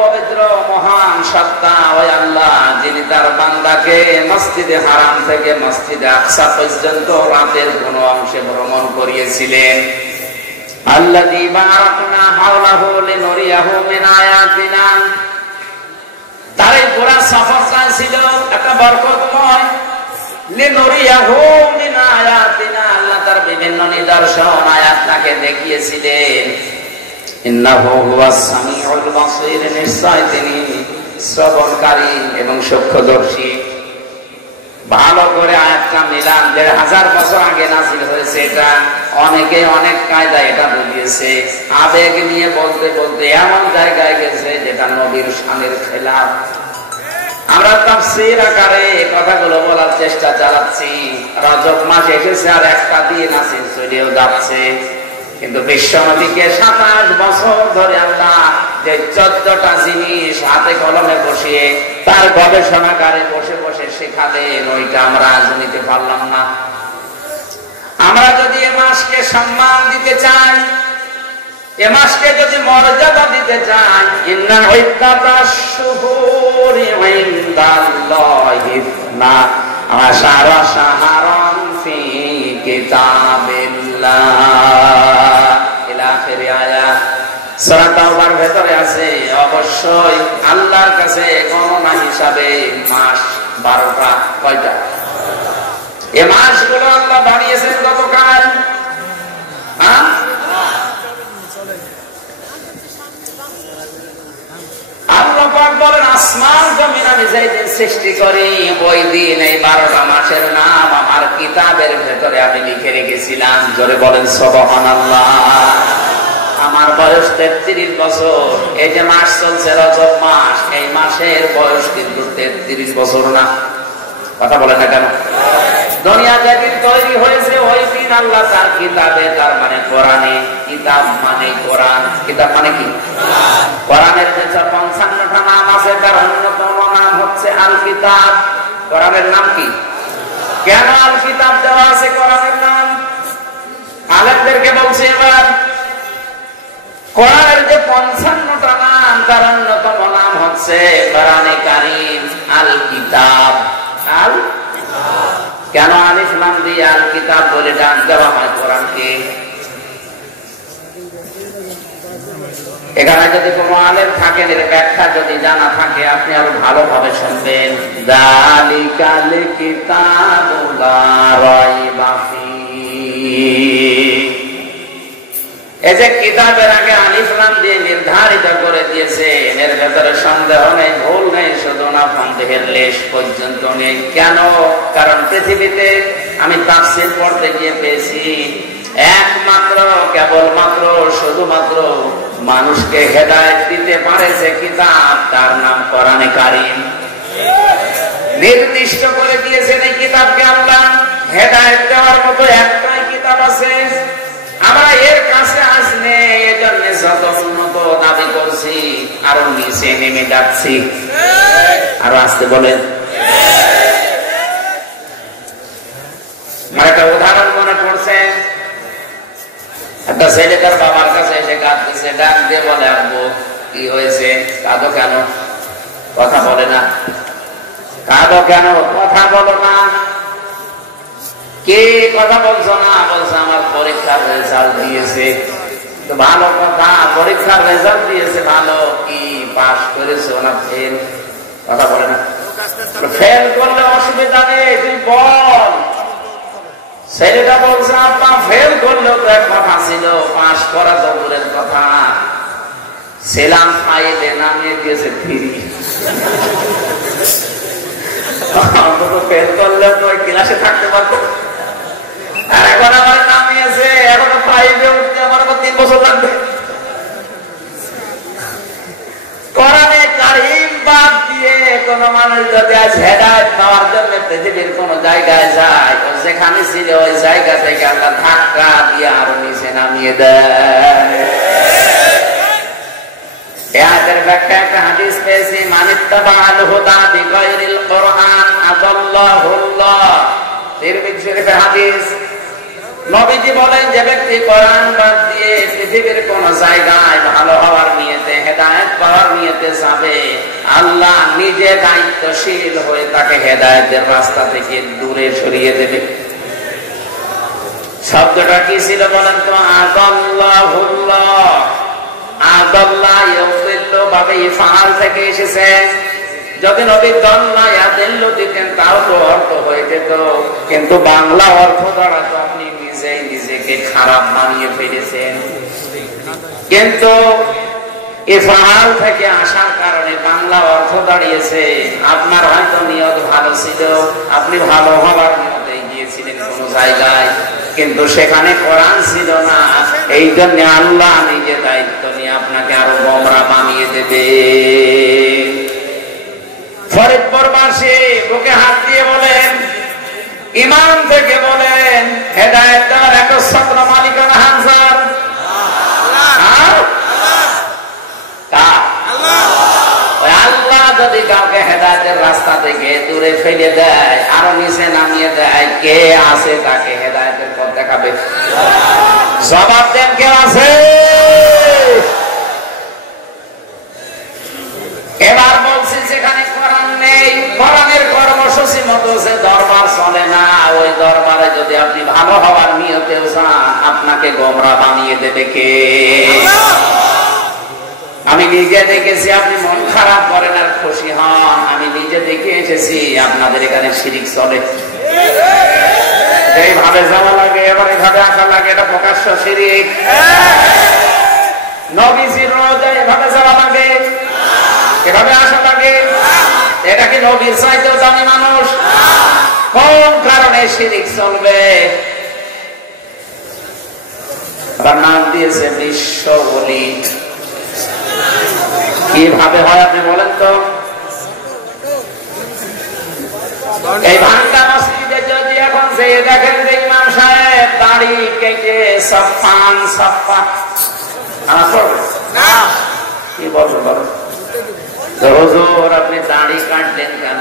পবিত্র মহান সত্তা ওই আল্লাহ, যিনি তার বান্দাকে মসজিদে হারাম থেকে মসজিদে আকসা পর্যন্ত রাতের কোন অংশে ভ্রমণ করিয়েছিলেন। আল্লাযী বারাকনা হাওলাহু লিনুরিয়াহু মিন আয়াতিনা। তার এই পুরা সফরটা ছিল একটা বরকতময়। লিনুরিয়াহু মিন আয়াতিনা, আল্লাহ তার বিভিন্ন নিদর্শন আয়াত তাকে দেখিয়েছিলেন। ইন্নাহু হুয়াস সামিউল বাসীর, নিশ্চয় তিনি শ্রবণকারী এবং সূক্ষ্মদর্শী। ভালো করে আয়াতটা মিলান, 1500 বছর আগে নাযিল হয়েছে। এটা অনেকে অনেক কায়দায় এটা বুঝিয়েছে, আবেগ নিয়ে বলতে বলতে এমন জায়গায় গেছে যেটা নবীর শানের খেলাফ। আমরা তাফসীর আকারে এই কথাগুলো বলার চেষ্টা চালাচ্ছি। রজব মাস এসেছে আর একটা দিন আছে, চলেও যাচ্ছে, কিন্তু বিশ্ব নবীকে 27 বছর ধরে আল্লাহ যে 14টা জিনিস হাতে কলমে বসিয়ে তার গবেষণাগারে বসে বসে শেখালেন, ওইটা আমরা আজ নিতে পারলাম না। আমরা যদি এ মাসকে সম্মান দিতে চাই, এ মাসকে যদি মর্যাদা দিতে চাই, ইন্না ইদ্দাতাশ শুহুরি ইনদাল্লাহি ইসনা আশারা শাহরান ফি কিতাবিল্লাহ ইলা আখিরি আয়াত। সূরা তাওবার ভেতরে আছে, অবশ্যই আল্লাহর কাছে গণনা হিসাবে মাস 12টা। কয়টা? এ মাসগুলো আল্লাহ বানিয়েছেন কতকাল? আল্লাহ পাক বলেন, আসমান জমিন আমি যেই দিন সৃষ্টি করি ওই দিন এই 12টা মাসের নাম আমার কিতাবের ভেতরে আমি লিখে রেখেছিলাম। জোরে বলেন সুবহানাল্লাহ। আমার বয়স 33 বছর। এই যে মাস চলছে রজব মাস, এই মাসের বয়স কিন্তু 33 বছর না। কথা বলেন না কেন? দুনিয়া যেদিন তৈরি হয়েছে ওই দিন আল্লাহ তার কিতাবে, তার মানে কোরআনে, কিতাব মানে কোরআন, কিতাব মানে কি? কোরআনের যে 55টা নাম আছে তার অন্যতম নাম হচ্ছে আল কিতাব। কোরআনের নাম কি? কেন আল কিতাব দেওয়া আছে কোরআনের নাম? আলেমদেরকে বলছি এবার, কোরআনের যে 55টা নাম তার অন্যতম নাম হচ্ছে কোরআনে কারীম আল কিতাব। আল কেন আলিফ লাম দিয়ে আল কিতাব বলে ডাক দেওয়া হয় কোরআনকে? এখানে যদি কোনো আলেম থাকেন এর ব্যাখ্যা যদি জানা থাকে আপনি আরো ভালোভাবে শুনবেন। যালিকাল কিতাবু লা রাইবা ফীহি, এই যে কিতাবের আগে আলিফ লাম দিয়ে নির্ধারিত করে দিয়েছে, এর ভেতরে সন্দেহ নেই, ভুল নেই, শুধু না সন্দেহের লেশ পর্যন্ত নেই। কেন? কারণ পৃথিবীতে আমি তাফসীর পড়তে গিয়ে পেয়েছি একমাত্র কেবলমাত্র শুধুমাত্র মানুষকে হেদায়েত দিতে পারে যে কিতাব, তার নাম কোরআনে কারীম। নির্দিষ্ট করে দিয়েছেন এই কিতাবকে আল্লাহ। হেদায়েত দেওয়ার মতো একটাই কিতাব আছে, আমরা এর কাছে আসলে এজন্য যত উন্নত দাবি করছি, আরো নিচে নেমে যাচ্ছি। আরো আসতে বলেন। একটা উদাহরণ মনে পড়ছে, একটা ছেলে তার বাবার কাছে এসে কাঁদতেছে, ডাক দিয়ে বলে, আব্বু কি হয়েছে? কাঁদো কেন? কথা বলে না। কাঁদো কেন? কথা বলো না। কে কথা বলছো না? বলছে আমার পরীক্ষার রেজাল্ট দিয়েছে। ভালো কথা, পরীক্ষার রেজাল্ট দিয়েছে ভালো, কি পাস করেছো না ফেল? কথা বলে না। ফেল করলে অসুবিধা নেই, তুই বল। ছেলেটা বলছে, আপা ফেল করলেও তো এক কথা ছিল, পাস করা তো দূরের কথা, সেলাম ফাইলে নামিয়ে দিয়েছে ফিরি। অন্তত ফেল করলেও তো ওই ক্লাসে থাকতে পারতো। আর এখন আমার নামিয়েছে, এখনো ফাইভে উঠতে আমার 3 বছর লাগবে। কোরআনে কারীম বাদ দিয়ে কোন মানুষ যদি আজ হেদায়েত পাওয়ার জন্য পৃথিবীর কোন জায়গায় যায়, যেখানে ছিল ওই জায়গা থেকে আল্লাহ ধাক্কা দিয়ে আরো নিচে নামিয়ে দেয়। এর ব্যাখ্যা একটা হাদিস পেয়েছি, মানিত্তাবাআল হুদা বিগাইরিল কোরআন আযাল্লাহুল্লাহ। তিরমিজি শরীফের হাদিস। নবীজি বলেন, যে ব্যক্তি কোরআন বাদ দিয়ে পৃথিবীর কোন জায়গায় ভালো হওয়ার নিয়তে, হেদায়েত পাওয়ার নিয়তে যাবে, আল্লাহ নিজে দায়িত্বশীল হয়ে তাকে হেদায়েতের রাস্তা থেকে দূরে সরিয়ে দেবে। শব্দটা কি ছিল বলেন তো? আযাল্লাহুল্লাহ। আযাল্লাহ ইউযিল্লু ভাবে ইফআল থেকে এসেছে। যদি নবী দল্লা ইয়াদিল্লু দিতেন তাও তো অর্থ হয়ে যেত, কিন্তু বাংলা অর্থ দ্বারা তো আপনি নিজেই নিজেকে খারাপ বানিয়ে ফেলেছেন। কিন্তু ইফআল থেকে আসার কারণে বাংলা অর্থ দাঁড়িয়েছে। আপনার হয়তো নিয়ত ভালো ছিল, আপনি ভালো হওয়ার নিয়তে গিয়েছিলেন কোন জায়গায়, কিন্তু সেখানে কোরআন ছিল না। এই জন্য আল্লাহ নিজে দায়িত্ব নিয়ে আপনাকে আরো গোমরা বানিয়ে দেবে। ফরিদপুরবাসী বুকে হাত দিয়ে বলেন, ইমান থেকে বলেন, হেদায়েত দেওয়ার একচ্ছত্র মালিকানা হানসার আল্লাহ। যদি কাউকে হেদায়েতের রাস্তা থেকে দূরে ফেলে দেয়, আরো নিচে নামিয়ে দেয়, কে আছে তাকে হেদায়েতের পথ দেখাবে? জবাব দেন, কে আছে? এবার বলছি, যেখানে কোরআন নেই, কোরআনের কর্মসূচি মতো যে দরবার চলে না, ওই দরবারে যদি আপনি ভালো হওয়ার নিয়তেও যান, আপনাকে গোমরা বানিয়ে দেবে কে? আমি নিজে দেখেছি, আপনি মন খারাপ করেন আর খুশি হন। আমি নিজে দেখে এসেছি আপনাদের এখানে শিরিক চলে। এইভাবে যাওয়া লাগে, এবার এইভাবে আসা লাগে, এটা প্রকাশ্য শিরিক। নবীজির রোজায় এভাবে যাওয়া লাগে, এভাবে আসা লাগে। এটা কি নবীর চাইতেও দামি মানুষ? কোন কারণে শিরিক চলবে? তার নাম দিয়েছে বিশ্ব ওলি। কিভাবে হয় আপনি বলেন তো? এই ভাঙ্গা মসজিদে যদি এখন যে দেখেন যে ইমাম সাহেব দাড়ি কেটে সাফান সাফা কি বলবো বলো? হুজুর আপনি দাড়ি কাটলেন কেন?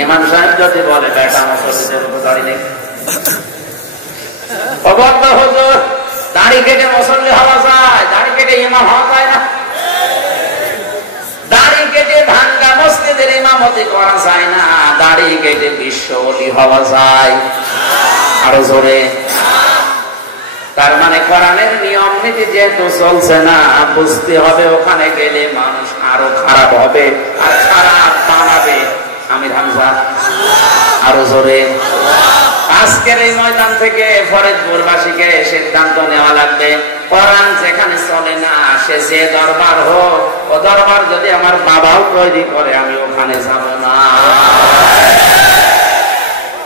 ইমাম সাহেব যদি বলে বেটা মুসল্লিদের উপর দাড়ি নেই, অবদ্ধ হুজুর দাড়ি কেটে মুসল্লি হওয়া যায়, দাড়ি কেটে ইমাম হওয়া যায় না। দাড়ি কেটে ভাঙ্গা মসজিদের ইমামতি করা যায় না, দাড়ি কেটে বিশ্ব ওলি হওয়া যায়। আরো জোরে। তার মানে কোরআনের নিয়ম নীতি যেহেতু চলছে না, বুঝতে হবে ওখানে গেলে মানুষ আরো খারাপ হবে আর খারাপ বানাবে। আমির হামজা। আরো জোরে। আজকের এই ময়দান থেকে ফরিদপুরবাসীকে সিদ্ধান্ত নেওয়া লাগবে, কোরআন যেখানে চলে না সে যে দরবার হোক, ও দরবার যদি আমার বাবাও তৈরি করে আমি ওখানে যাব না।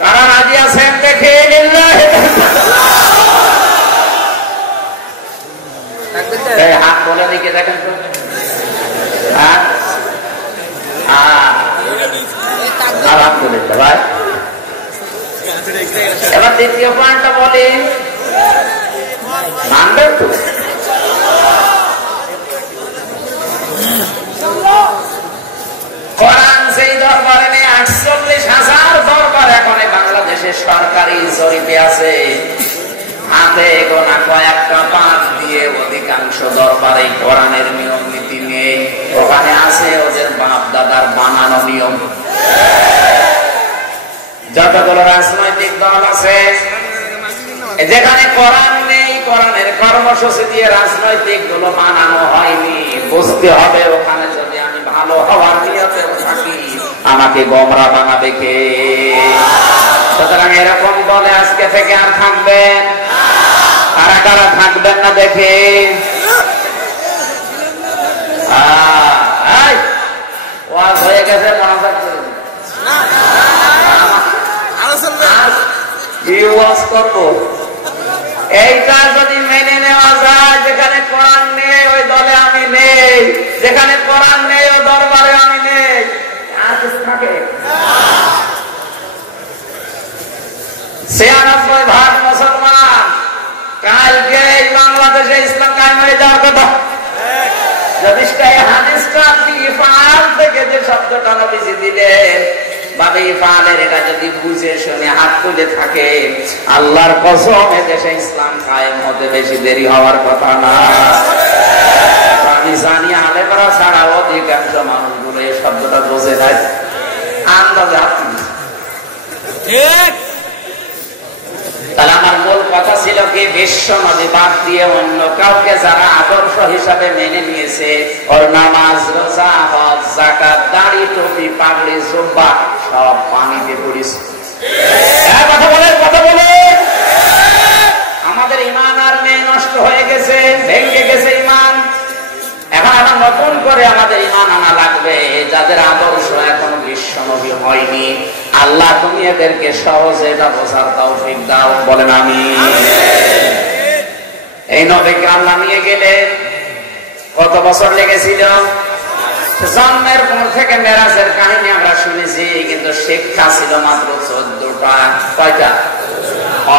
কারা রাজি আছেন দেখে হাত বলে দিকে দেখেন তো। আলহামদুলিল্লাহ ভাই। এবার দ্বিতীয় পয়েন্টটা বলি, মানবেন তো? কোরআন সেই দরবারে নেই, 48,000 দরবার এখন বাংলাদেশের সরকারি জরিপে আছে। হাতে গোনা কয়েকটা বাদ দিয়ে অধিকাংশ দরবারে কোরআনের নিয়ম নীতি নেই। ওখানে আছে ওদের বাপ দাদার বানানো নিয়ম। যতগুলো রাজনৈতিক দল আছে যেখানে কোরআন নেই, কোরআনের কর্মসূচি দিয়ে রাজনৈতিক গুলো বানানো হয়নি, বুঝতে হবে ওখানে যদি আমি ভালো হওয়ার নিয়তে থাকি আমাকে গোমরা বানাবে কে? সুতরাং এরকম দলে আজকে থেকে আর থাকবেন? কারা কারা থাকবেন না দেখে? ওয়াজ হয়ে গেছে, মনোযোগ করে কি ওয়াজ করবো? এইটা যদি মেনে নেওয়া যায়, যেখানে কোরআন নেই ওই দলে আমি নেই, যেখানে কোরআন নেই ও দরবারে আমি নেই, আর কিছু থাকে? 96% মুসলমান। কালকে বাংলাদেশে ইসলাম কায়েম হয়ে যাওয়ার কথা। যদি হাদিসটা ইফআল থেকে যে শব্দটা নবীজি দিলেন, বাবে ইফআলের এটা যদি বুঝে শুনে হাত তুলে থাকে, আল্লাহর কসম এদেশে ইসলাম কায়েম হতে বেশি দেরি হওয়ার কথা না। আমি জানি আলেমরা ছাড়া অধিকাংশ মানুষগুলো এই শব্দটা বোঝে নাই, আন্দাজে হাত তুলে। তাহলে আমার মূল কথা ছিল কি, বিশ্ব নদী বাদ দিয়ে অন্য কাউকে যারা আদর্শ হিসাবে মেনে নিয়েছে, ওর নামাজ, রোজা, হজ, যাকাত, দাড়ি, টুপি, পাগড়ি, জুব্বা সব পানিতে পড়েছে। কথা বলে আমাদের ঈমান আর নেই, নষ্ট হয়ে গেছে, ভেঙে গেছে ঈমান। এখন আবার নতুন করে আমাদের ঈমান আনা লাগবে। যাদের আদর্শ এখন বিশ্ব নবী হয়নি, আল্লাহ তুমি এদেরকে সহজে এটা বোঝার তৌফিক দাও, বলেন আমিন। এই নবীকে আল্লাহ নিয়ে গেলেন, কত বছর লেগেছিল? জন্মের পর থেকে মেরাজের কাহিনী আমরা শুনেছি, কিন্তু শিক্ষা ছিল মাত্র 14টা। কয়টা?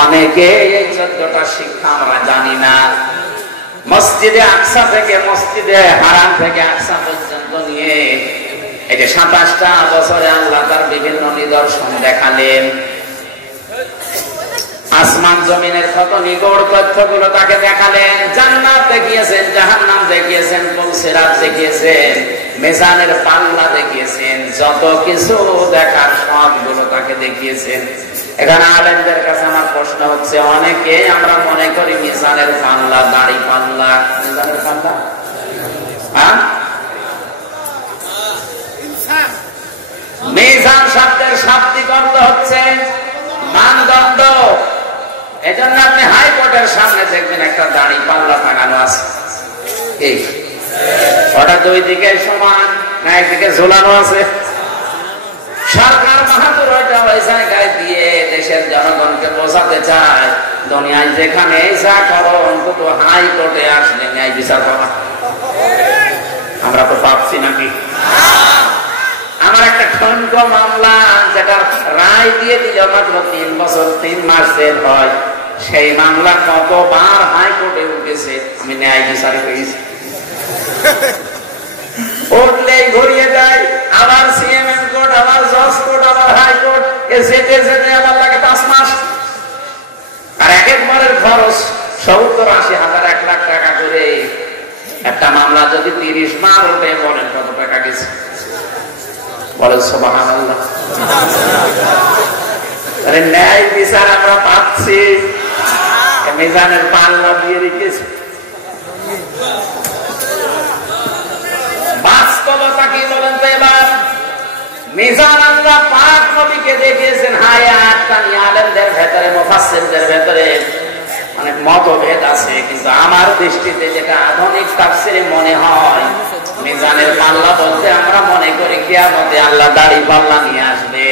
অনেকে এই 14টা শিক্ষা আমরা জানি না। মসজিদে আকসা থেকে মসজিদে হারাম থেকে আকসা পর্যন্ত নিয়ে এই যে 27টা বছরে আল্লাহ তার বিভিন্ন নিদর্শন দেখালেন। আসমান জমিনের কত নিগড় তথ্যগুলো তাকে দেখালেন। জান্নাত দেখিয়েছেন, জাহান্নাম দেখিয়েছেন, পুলসিরাত দেখিয়েছেন, মিজানের পাল্লা দেখিয়েছেন, যত কিছু দেখার সবগুলো তাকে দেখিয়েছেন। এখানে আলেমদের কাছে আমার প্রশ্ন হচ্ছে, অনেকে আমরা মনে করি মিজানের পাল্লা দাড়ি পাল্লা, মিজানের পাল্লা মিজান শব্দের শাব্দিক অর্থ হচ্ছে মানদণ্ড। এজন্য আপনি হাইকোর্টের সামনে দেখবেন একটা দাড়ি পাল্লা টাঙানো আছে, ওটা দুই দিকে সমান না একদিকে ঝোলানো আছে। সরকার বাহাদুর ওইটা ওই জায়গায় দিয়ে দেশের জনগণকে বোঝাতে চায়, দুনিয়ায় যেখানে যা করো অন্তত হাইকোর্টে আসলে ন্যায় বিচার পাবা। আমরা তো পাচ্ছি নাকি? আমার একটা খন্ড মামলা যেটা রায় দিয়ে দিল মাত্র 3 বছর 3 মাস জেল হয়, সেই মামলা কতবার হাইকোর্টে উঠেছে, আমি ন্যায় বিচারে পেয়েছি। উঠলেই ঘুরিয়ে যায়, আবার সিএমএম কোর্ট আবার জজ কোর্ট, আবার হাইকোর্ট, যেতে যেতে আবার লাগে 5 মাস। আর এক একবারের খরচ 70-80,000, 1 লাখ টাকা করে। একটা মামলা যদি 30 বার ওঠে, বলেন কত টাকা গেছে? বলেন সুবহানাল্লাহ। আরে ন্যায় বিচার আমরা পাচ্ছি, মিজানের পাল্লা দিয়ে রেখেছি। বাস্তবতা কি বলেন তো এবার? মিজান আল্লাহ পাক নবীকে দেখিয়েছেন হায়াত। তানি আলেমদের ভেতরে, মুফাসসিরদের ভেতরে অনেক মতভেদ আছে, কিন্তু আমার দৃষ্টিতে যেটা আধুনিক তাফসীরে মনে হয়, মিজানের পাল্লা বলতে আমরা মনে করি কিয়ামতে আল্লাহ দাড়ি পাল্লা নিয়ে আসবে,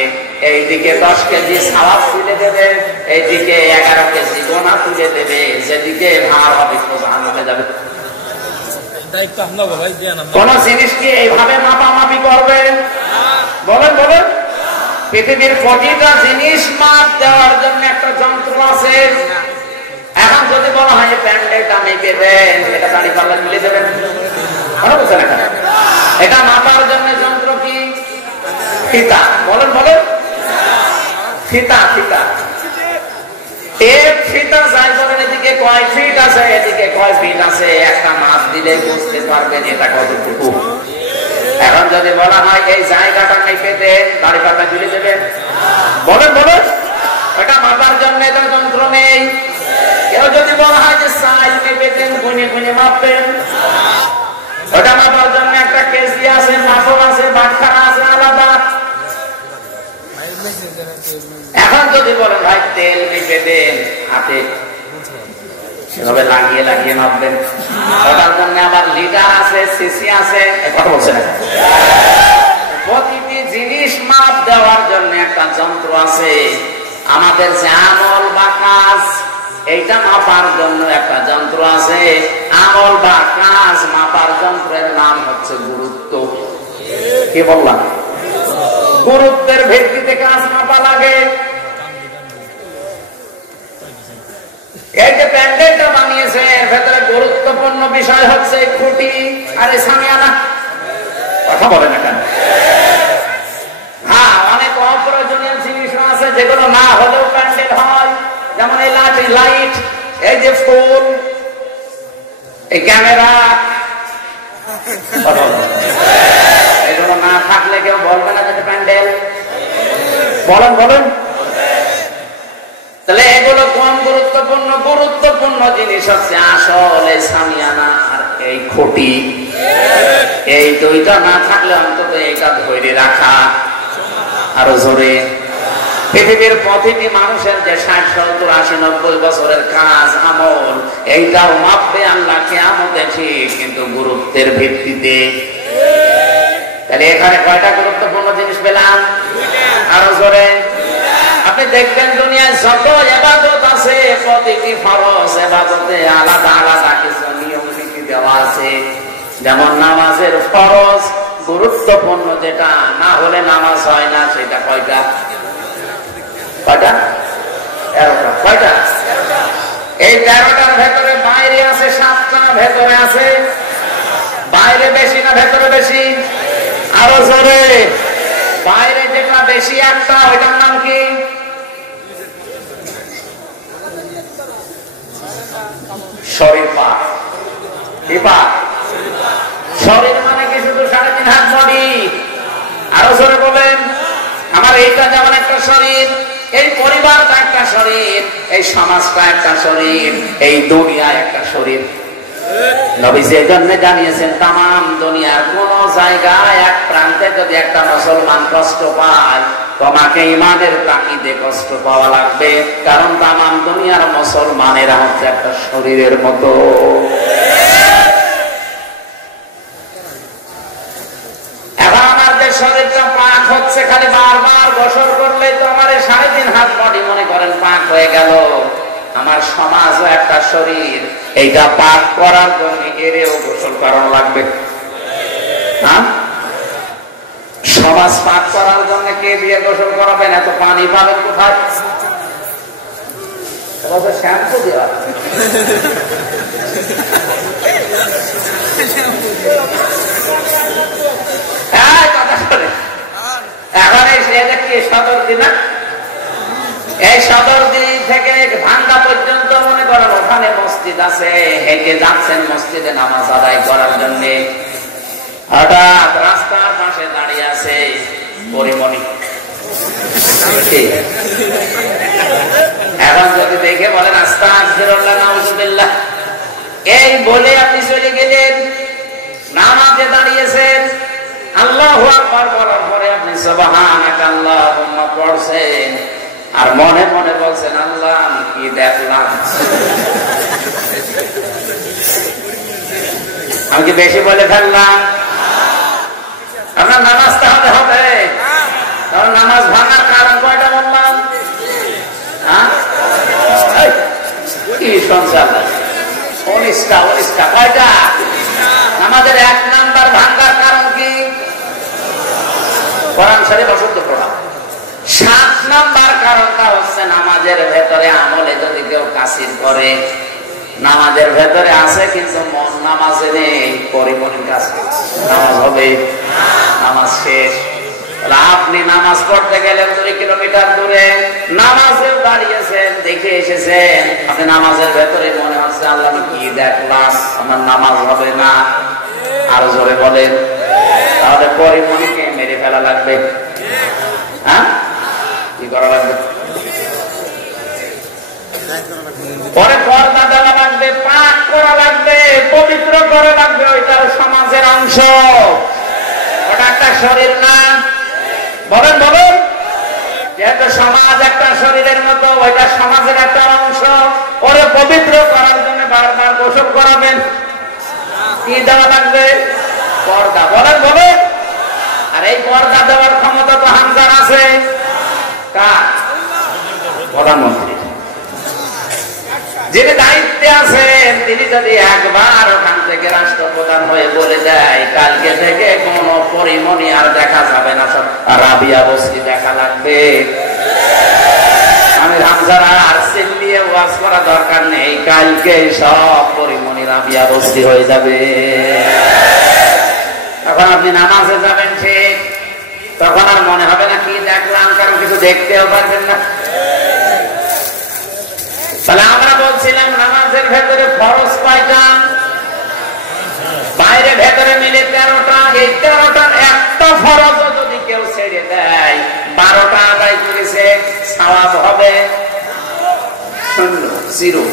এইদিকে 10 কেজি সওয়াব তুলে দেবে, এইদিকে 11 কেজি গুনাহ তুলে দেবে, যেদিকে ভার হবে জাহান্নামে যাবে। কোন জিনিস কি এইভাবে মাপামাপি করবে? বলেন বলেন। পৃথিবীর প্রতিটা জিনিস মাপ দেওয়ার জন্য একটা যন্ত্র আছে। এখন যদি বলা হয় যে প্যান্ডেলটা মেপে দেন, এটা দাড়ি পাল্লা মিলে দেবেন, বুঝছেন? এটা মাপার জন্য যন্ত্র কি? ফিতা। বলেন বলেন। ফিতা, ফিতা, টেপ, ফিতা যাই বলেন। এদিকে কয় ফিট আছে, এদিকে কয় ফিট আছে, একটা মাপ দিলে বুঝতে পারবেন এটা কতটুকু। এখন যদি বলা হয় এই জায়গাটা মেপে দেন, দাড়ি পাল্লা মিলে দেবেন, বলেন বলেন। এটা মাপার জন্য এটা যন্ত্র নেই। কেউ যদি বলা হয় যে সাইজ মেপে দেন, গুনে গুনে মাপবেন, ওটা মাপার জন্য একটা কেজি আছে, মাপক আছে, বাটখারা আছে আলাদা। এখন যদি বলেন ভাই তেল মেপে দেন, হাতে সেভাবে লাগিয়ে লাগিয়ে মাপবেন, ওটার জন্য আবার লিটার আছে, সিসি আছে, কথা বলছে না। প্রতিটি জিনিস মাপ দেওয়ার জন্য একটা যন্ত্র আছে। আমাদের যে আমল বা কাজ, এইটা মাপার জন্য একটা যন্ত্র আছে। আমল বা কাজ মাপার যন্ত্রের নাম হচ্ছে গুরুত্ব। কি বললাম? গুরুত্বের ভিত্তিতে কাজ মাপা লাগে। এই যে প্যান্ডেলটা বানিয়েছে, এর ভেতরে গুরুত্বপূর্ণ বিষয় হচ্ছে খুঁটি আর সামিয়ানা। কথা বলে না কেন? হ্যাঁ, অনেক অপ্রয়োজনীয় জিনিস আছে যেগুলো না হলেও প্যান্ডেল হয়, যেমন এই লাইট, এই যে ফুল, এই ক্যামেরা, এগুলো না থাকলে কেউ বলবে না যে প্যান্ডেল। বলেন বলেন। তাহলে এগুলো কম গুরুত্বপূর্ণ। গুরুত্বপূর্ণ জিনিস হচ্ছে আসলে সামিয়ানা আর এই খুঁটি। এই দুইটা না থাকলে অন্তত এইটা ধরে রাখা। আরো জোরে। পৃথিবীর প্রতিটি মানুষের যে 60, 70, 80, 90 বছরের কাজ আমল, এইটাও মাপবে আল্লাহ কিয়ামতে, ঠিক, কিন্তু গুরুত্বের ভিত্তিতে। তাহলে এখানে কয়টা গুরুত্বপূর্ণ জিনিস পেলাম? আরো জোরে। আপনি দেখবেন দুনিয়ায় যত ইবাদত আছে, প্রতিটি ফরজ ইবাদতে আলাদা আলাদা কিছু নিয়ম নীতি দেওয়া আছে। যেমন নামাজের ফরজ গুরুত্বপূর্ণ, যেটা না হলে নামাজ হয় না, সেটা কয়টা? কয়টা? 13টা। কয়টা? এই 13টার ভেতরে বাইরে আছে 7টা, ভেতরে আছে। বাইরে বেশি না ভেতরে বেশি? আরো জোরে। বাইরে যেটা বেশি একটা, ওইটার নাম কি? শরীর পাক। কি পাক? শরীর মানে কি শুধু 3.5 হাত বডি? আরো জোরে বলেন। আমার এইটা যেমন একটা শরীর, এই পরিবারটা একটা শরীর, এই সমাজটা একটা শরীর, এই দুনিয়া একটা শরীর। নবীজি এজন্য জানিয়েছেন, তামাম দুনিয়ার কোন জায়গায় এক প্রান্তে যদি একটা মুসলমান কষ্ট পায়, তোমাকে ইমানের তাকিদে কষ্ট পাওয়া লাগবে, কারণ তামাম দুনিয়ার মুসলমানেরা হচ্ছে একটা শরীরের মতো। এখন আমার যে শরীরটা পাক হচ্ছে, খালি বারবার গোসল করলে তো আমার 3.5 হাত বডি মনে করেন পাক হয়ে গেল। আমার সমাজও একটা শরীর, এইটা পাক করার জন্য এরেও গোসল করানো লাগবে। হ্যাঁ, সমাজ পাক করার জন্য কে দিয়ে গোসল করাবেন? এত পানি পাবেন কোথায়? শ্যাম্পু দেওয়া। কথা বলে এখন এই সদরদি না, এই সদরদি থেকে ভাঙ্গা পর্যন্ত মনে করেন ওখানে মসজিদ আছে, হেঁটে যাচ্ছেন মসজিদে নামাজ আদায় করার জন্য। হঠাৎ রাস্তার পাশে দাঁড়িয়ে আছে পরিমণি। এখন যদি দেখে বলেন আস্তাগফিরুল্লাহ নাউযুবিল্লাহ, এই বলে আপনি চলে গেলেন, নামাজে দাঁড়িয়েছেন, আল্লাহু আকবার বলার পরে আপনি সুবহানাকাল্লাহুম্মা পড়ছেন, আর মনে মনে বলছেন আল্লাহ আমি কি দেখলাম, আমি কি বেশি বলে ফেললাম? আপনার নামাজ তাহলে হবে, কারণ নামাজ ভাঙার কারণ কয়টা বললাম? কি সংসার 19টা কয়টা? নামাজের 1 নাম্বার ভাঙার কারণ কি? কোরআন শরীফ অশুদ্ধ পড়া। 7 নাম্বার কারণটা হচ্ছে নামাজের ভেতরে আমলে যদি কেউ কাসির করে, নামাজের ভেতরে আছে কিন্তু মন নামাজে নেই, পরিমণির কাছে নামাজ হবে, নামাজ শেষ। আপনি নামাজ পড়তে গেলেন 2 কিলোমিটার দূরে, নামাজেও দাঁড়িয়েছেন, দেখে এসেছেন, আপনি নামাজের ভেতরে মনে হচ্ছে আল্লাহ আমি কি দেখলাম, আমার নামাজ হবে না। আরো জোরে বলেন। তাহলে পরিমণিকে মেরে ফেলা লাগবে। হ্যাঁ, কি করা লাগবে? পরে পর্দা দেওয়া লাগবে, পাক করা লাগবে, পবিত্র করা লাগবে। ওইটার সমাজের অংশ, ওটা একটা শরীর না। বলেন বলেন, যেহেতু সমাজ একটা শরীরের মতো, ওইটা সমাজের একটা অংশ। ওরে পবিত্র করার জন্য বারবার গোসল করাবেন। কি দেওয়া লাগবে? পর্দা। বলেন বলেন। আর এই পর্দা দেওয়ার ক্ষমতা তো হামজার আছে। কার? প্রধানমন্ত্রী। যিনি দায়িত্বে আছেন, তিনি যদি একবার ওখান থেকে রাষ্ট্রপ্রধান হয়ে বলে দেয় কালকে থেকে কোন পরিমণি আর দেখা যাবে না, সব রাবিয়া বস্তি দেখা লাগবে, আমি হামজারা আর চিল্লিয়ে ওয়াজ করা দরকার নেই, কালকে সব পরিমণি রাবিয়া বস্তি হয়ে যাবে। তখন আপনি নামাজে যাবেন ঠিক, তখন আর মনে হবে না কি দেখলাম, কারণ কিছু দেখতেও পারবেন না। তাহলে আমরা বলছিলাম নামাজের ভেতরে ফরজ কয়টা? বাইরে ভেতরে মিলে 13টা। এই 13টার একটা ফরজ যদি কেউ ছেড়ে দেয়, 12টা আদায় করেছে, সওয়াব হবে 0।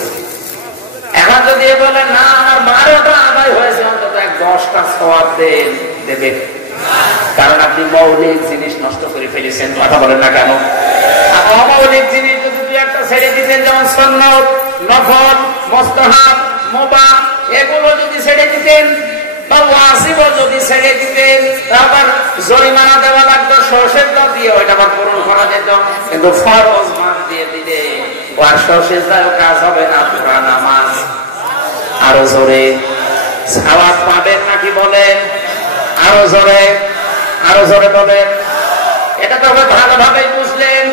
এখন যদি বলেন না আমার 12টা আদায় হয়েছে, অন্তত 10টা সওয়াব দেবে, কারণ আপনি মৌলিক জিনিস নষ্ট করে ফেলেছেন। কথা বলেন না কেন? অমৌলিক জিনিস যদি একটা ছেড়ে দিতেন, যেমন সুন্নাত, নফল, মুস্তাহাব, মুবাহ, এগুলো যদি ছেড়ে দিতেন, বা ওয়াজিব যদি ছেড়ে দিতেন, আবার জরিমানা দেওয়া লাগতো সরষেটা দিয়ে, ওইটা আবার পূরণ করা যেত। কিন্তু ফরজ মাফ দিয়ে দিলে আর সরষেটাও কাজ হবে না, পুরা নামাজ। আরো জোরে সওয়াব পাবেন নাকি বলেন? আরো জোরে, আরো জোরে বলেন। এটা তো ভালোভাবেই বুঝলেন।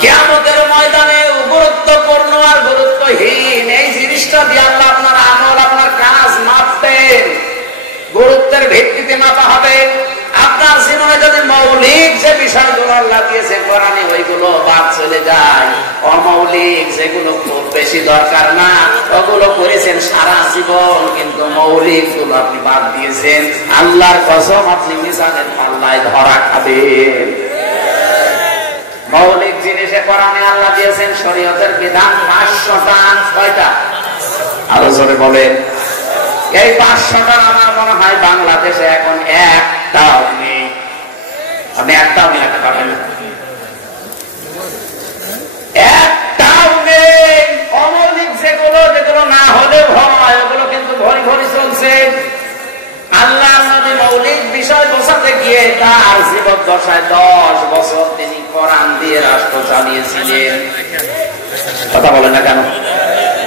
কিয়ামতের ময়দানে গুরুত্বপূর্ণ আর গুরুত্বহীন এই জিনিসটা দিয়ে আল্লাহ আপনার আমল, আপনার কাজ মাপবেন। গুরুত্বের ভিত্তিতে মাপা হবে। আপনার জীবনে যদি মৌলিক যে বিষয়গুলো আল্লাহ দিয়েছে কোরআনে, ওইগুলো বাদ চলে যায়, অমৌলিক যেগুলো খুব বেশি দরকার না, ওগুলো করেছেন সারা জীবন, কিন্তু মৌলিক গুলো আপনি বাদ দিয়েছেন, আল্লাহর কসম আপনি মিজানের পাল্লায় ধরা খাবেন। মৌলিক জিনিসে কোরআনে আল্লাহ দিয়েছেন শরীয়তের বিধান 500টা। কয়টা? আরো জোরে বলেন। এই 500টা আমার মনে হয় বাংলাদেশে এখন একটাও নেই। আপনি একটাও মিলাতে পারবেন না, একটাও নেই। অমৌলিক যেগুলো, যেগুলো না হলেও হয়, ওগুলো কিন্তু ভরি ভরি চলছে। আল্লাহ নবী মৌলিক বিষয় বোঝাতে গিয়ে তার জীবদ্দশায় 10 বছর তিনি কোরআন দিয়ে রাষ্ট্র চালিয়েছিলেন। কথা বলেন না কেন?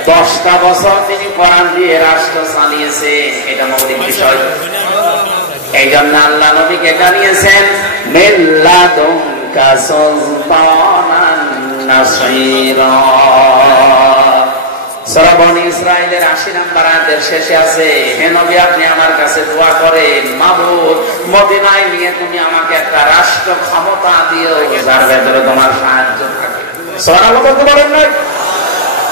10টা বছর তিনি কোরআন দিয়ে রাষ্ট্র চালিয়েছেন। এটা মৌলিক বিষয়। এই জন্য আল্লাহ নবীকে জানিয়েছেন মিল্লাদুনকা সুলতানান নাসীরা। সূরা বনী ইসরাঈলের 80 নম্বর আয়াতের শেষে আছে, হে নবী আপনি আমার কাছে দোয়া করেন, মাবুদ মদিনায় নিয়ে তুমি আমাকে একটা রাষ্ট্র ক্ষমতা দিও যার ভেতরে তোমার সাহায্য থাকে। সুবহানাল্লাহ বলতে পারেন না?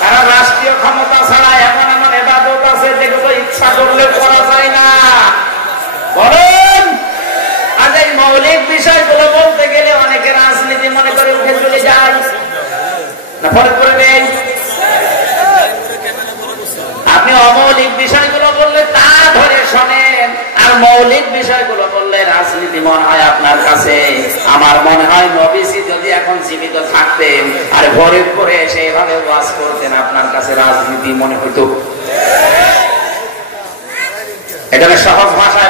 কারণ রাষ্ট্রীয় ক্ষমতা ছাড়া এমন এমন ইবাদত আছে যেগুলো ইচ্ছা করলে করা যায় না। বলেন, আজ এই মৌলিক বিষয়গুলো বলতে গেলে অনেকে রাজনীতি মনে করে উঠে চলে যায় না, ফরক করে নেই। আপনি অমৌলিক বিষয়গুলো বললে তা ধরে শোনেন, আর মৌলিক বিষয়গুলো বললে রাজনীতি মনে হয় আপনার কাছে। আমার মনে হয় নবীজি যদি এখন জীবিত থাকতেন আর ঘরে ঘরে এসে এভাবে ওয়াজ করতেন, আপনার কাছে রাজনীতি মনে হইতো। এটা সহজ ভাষায়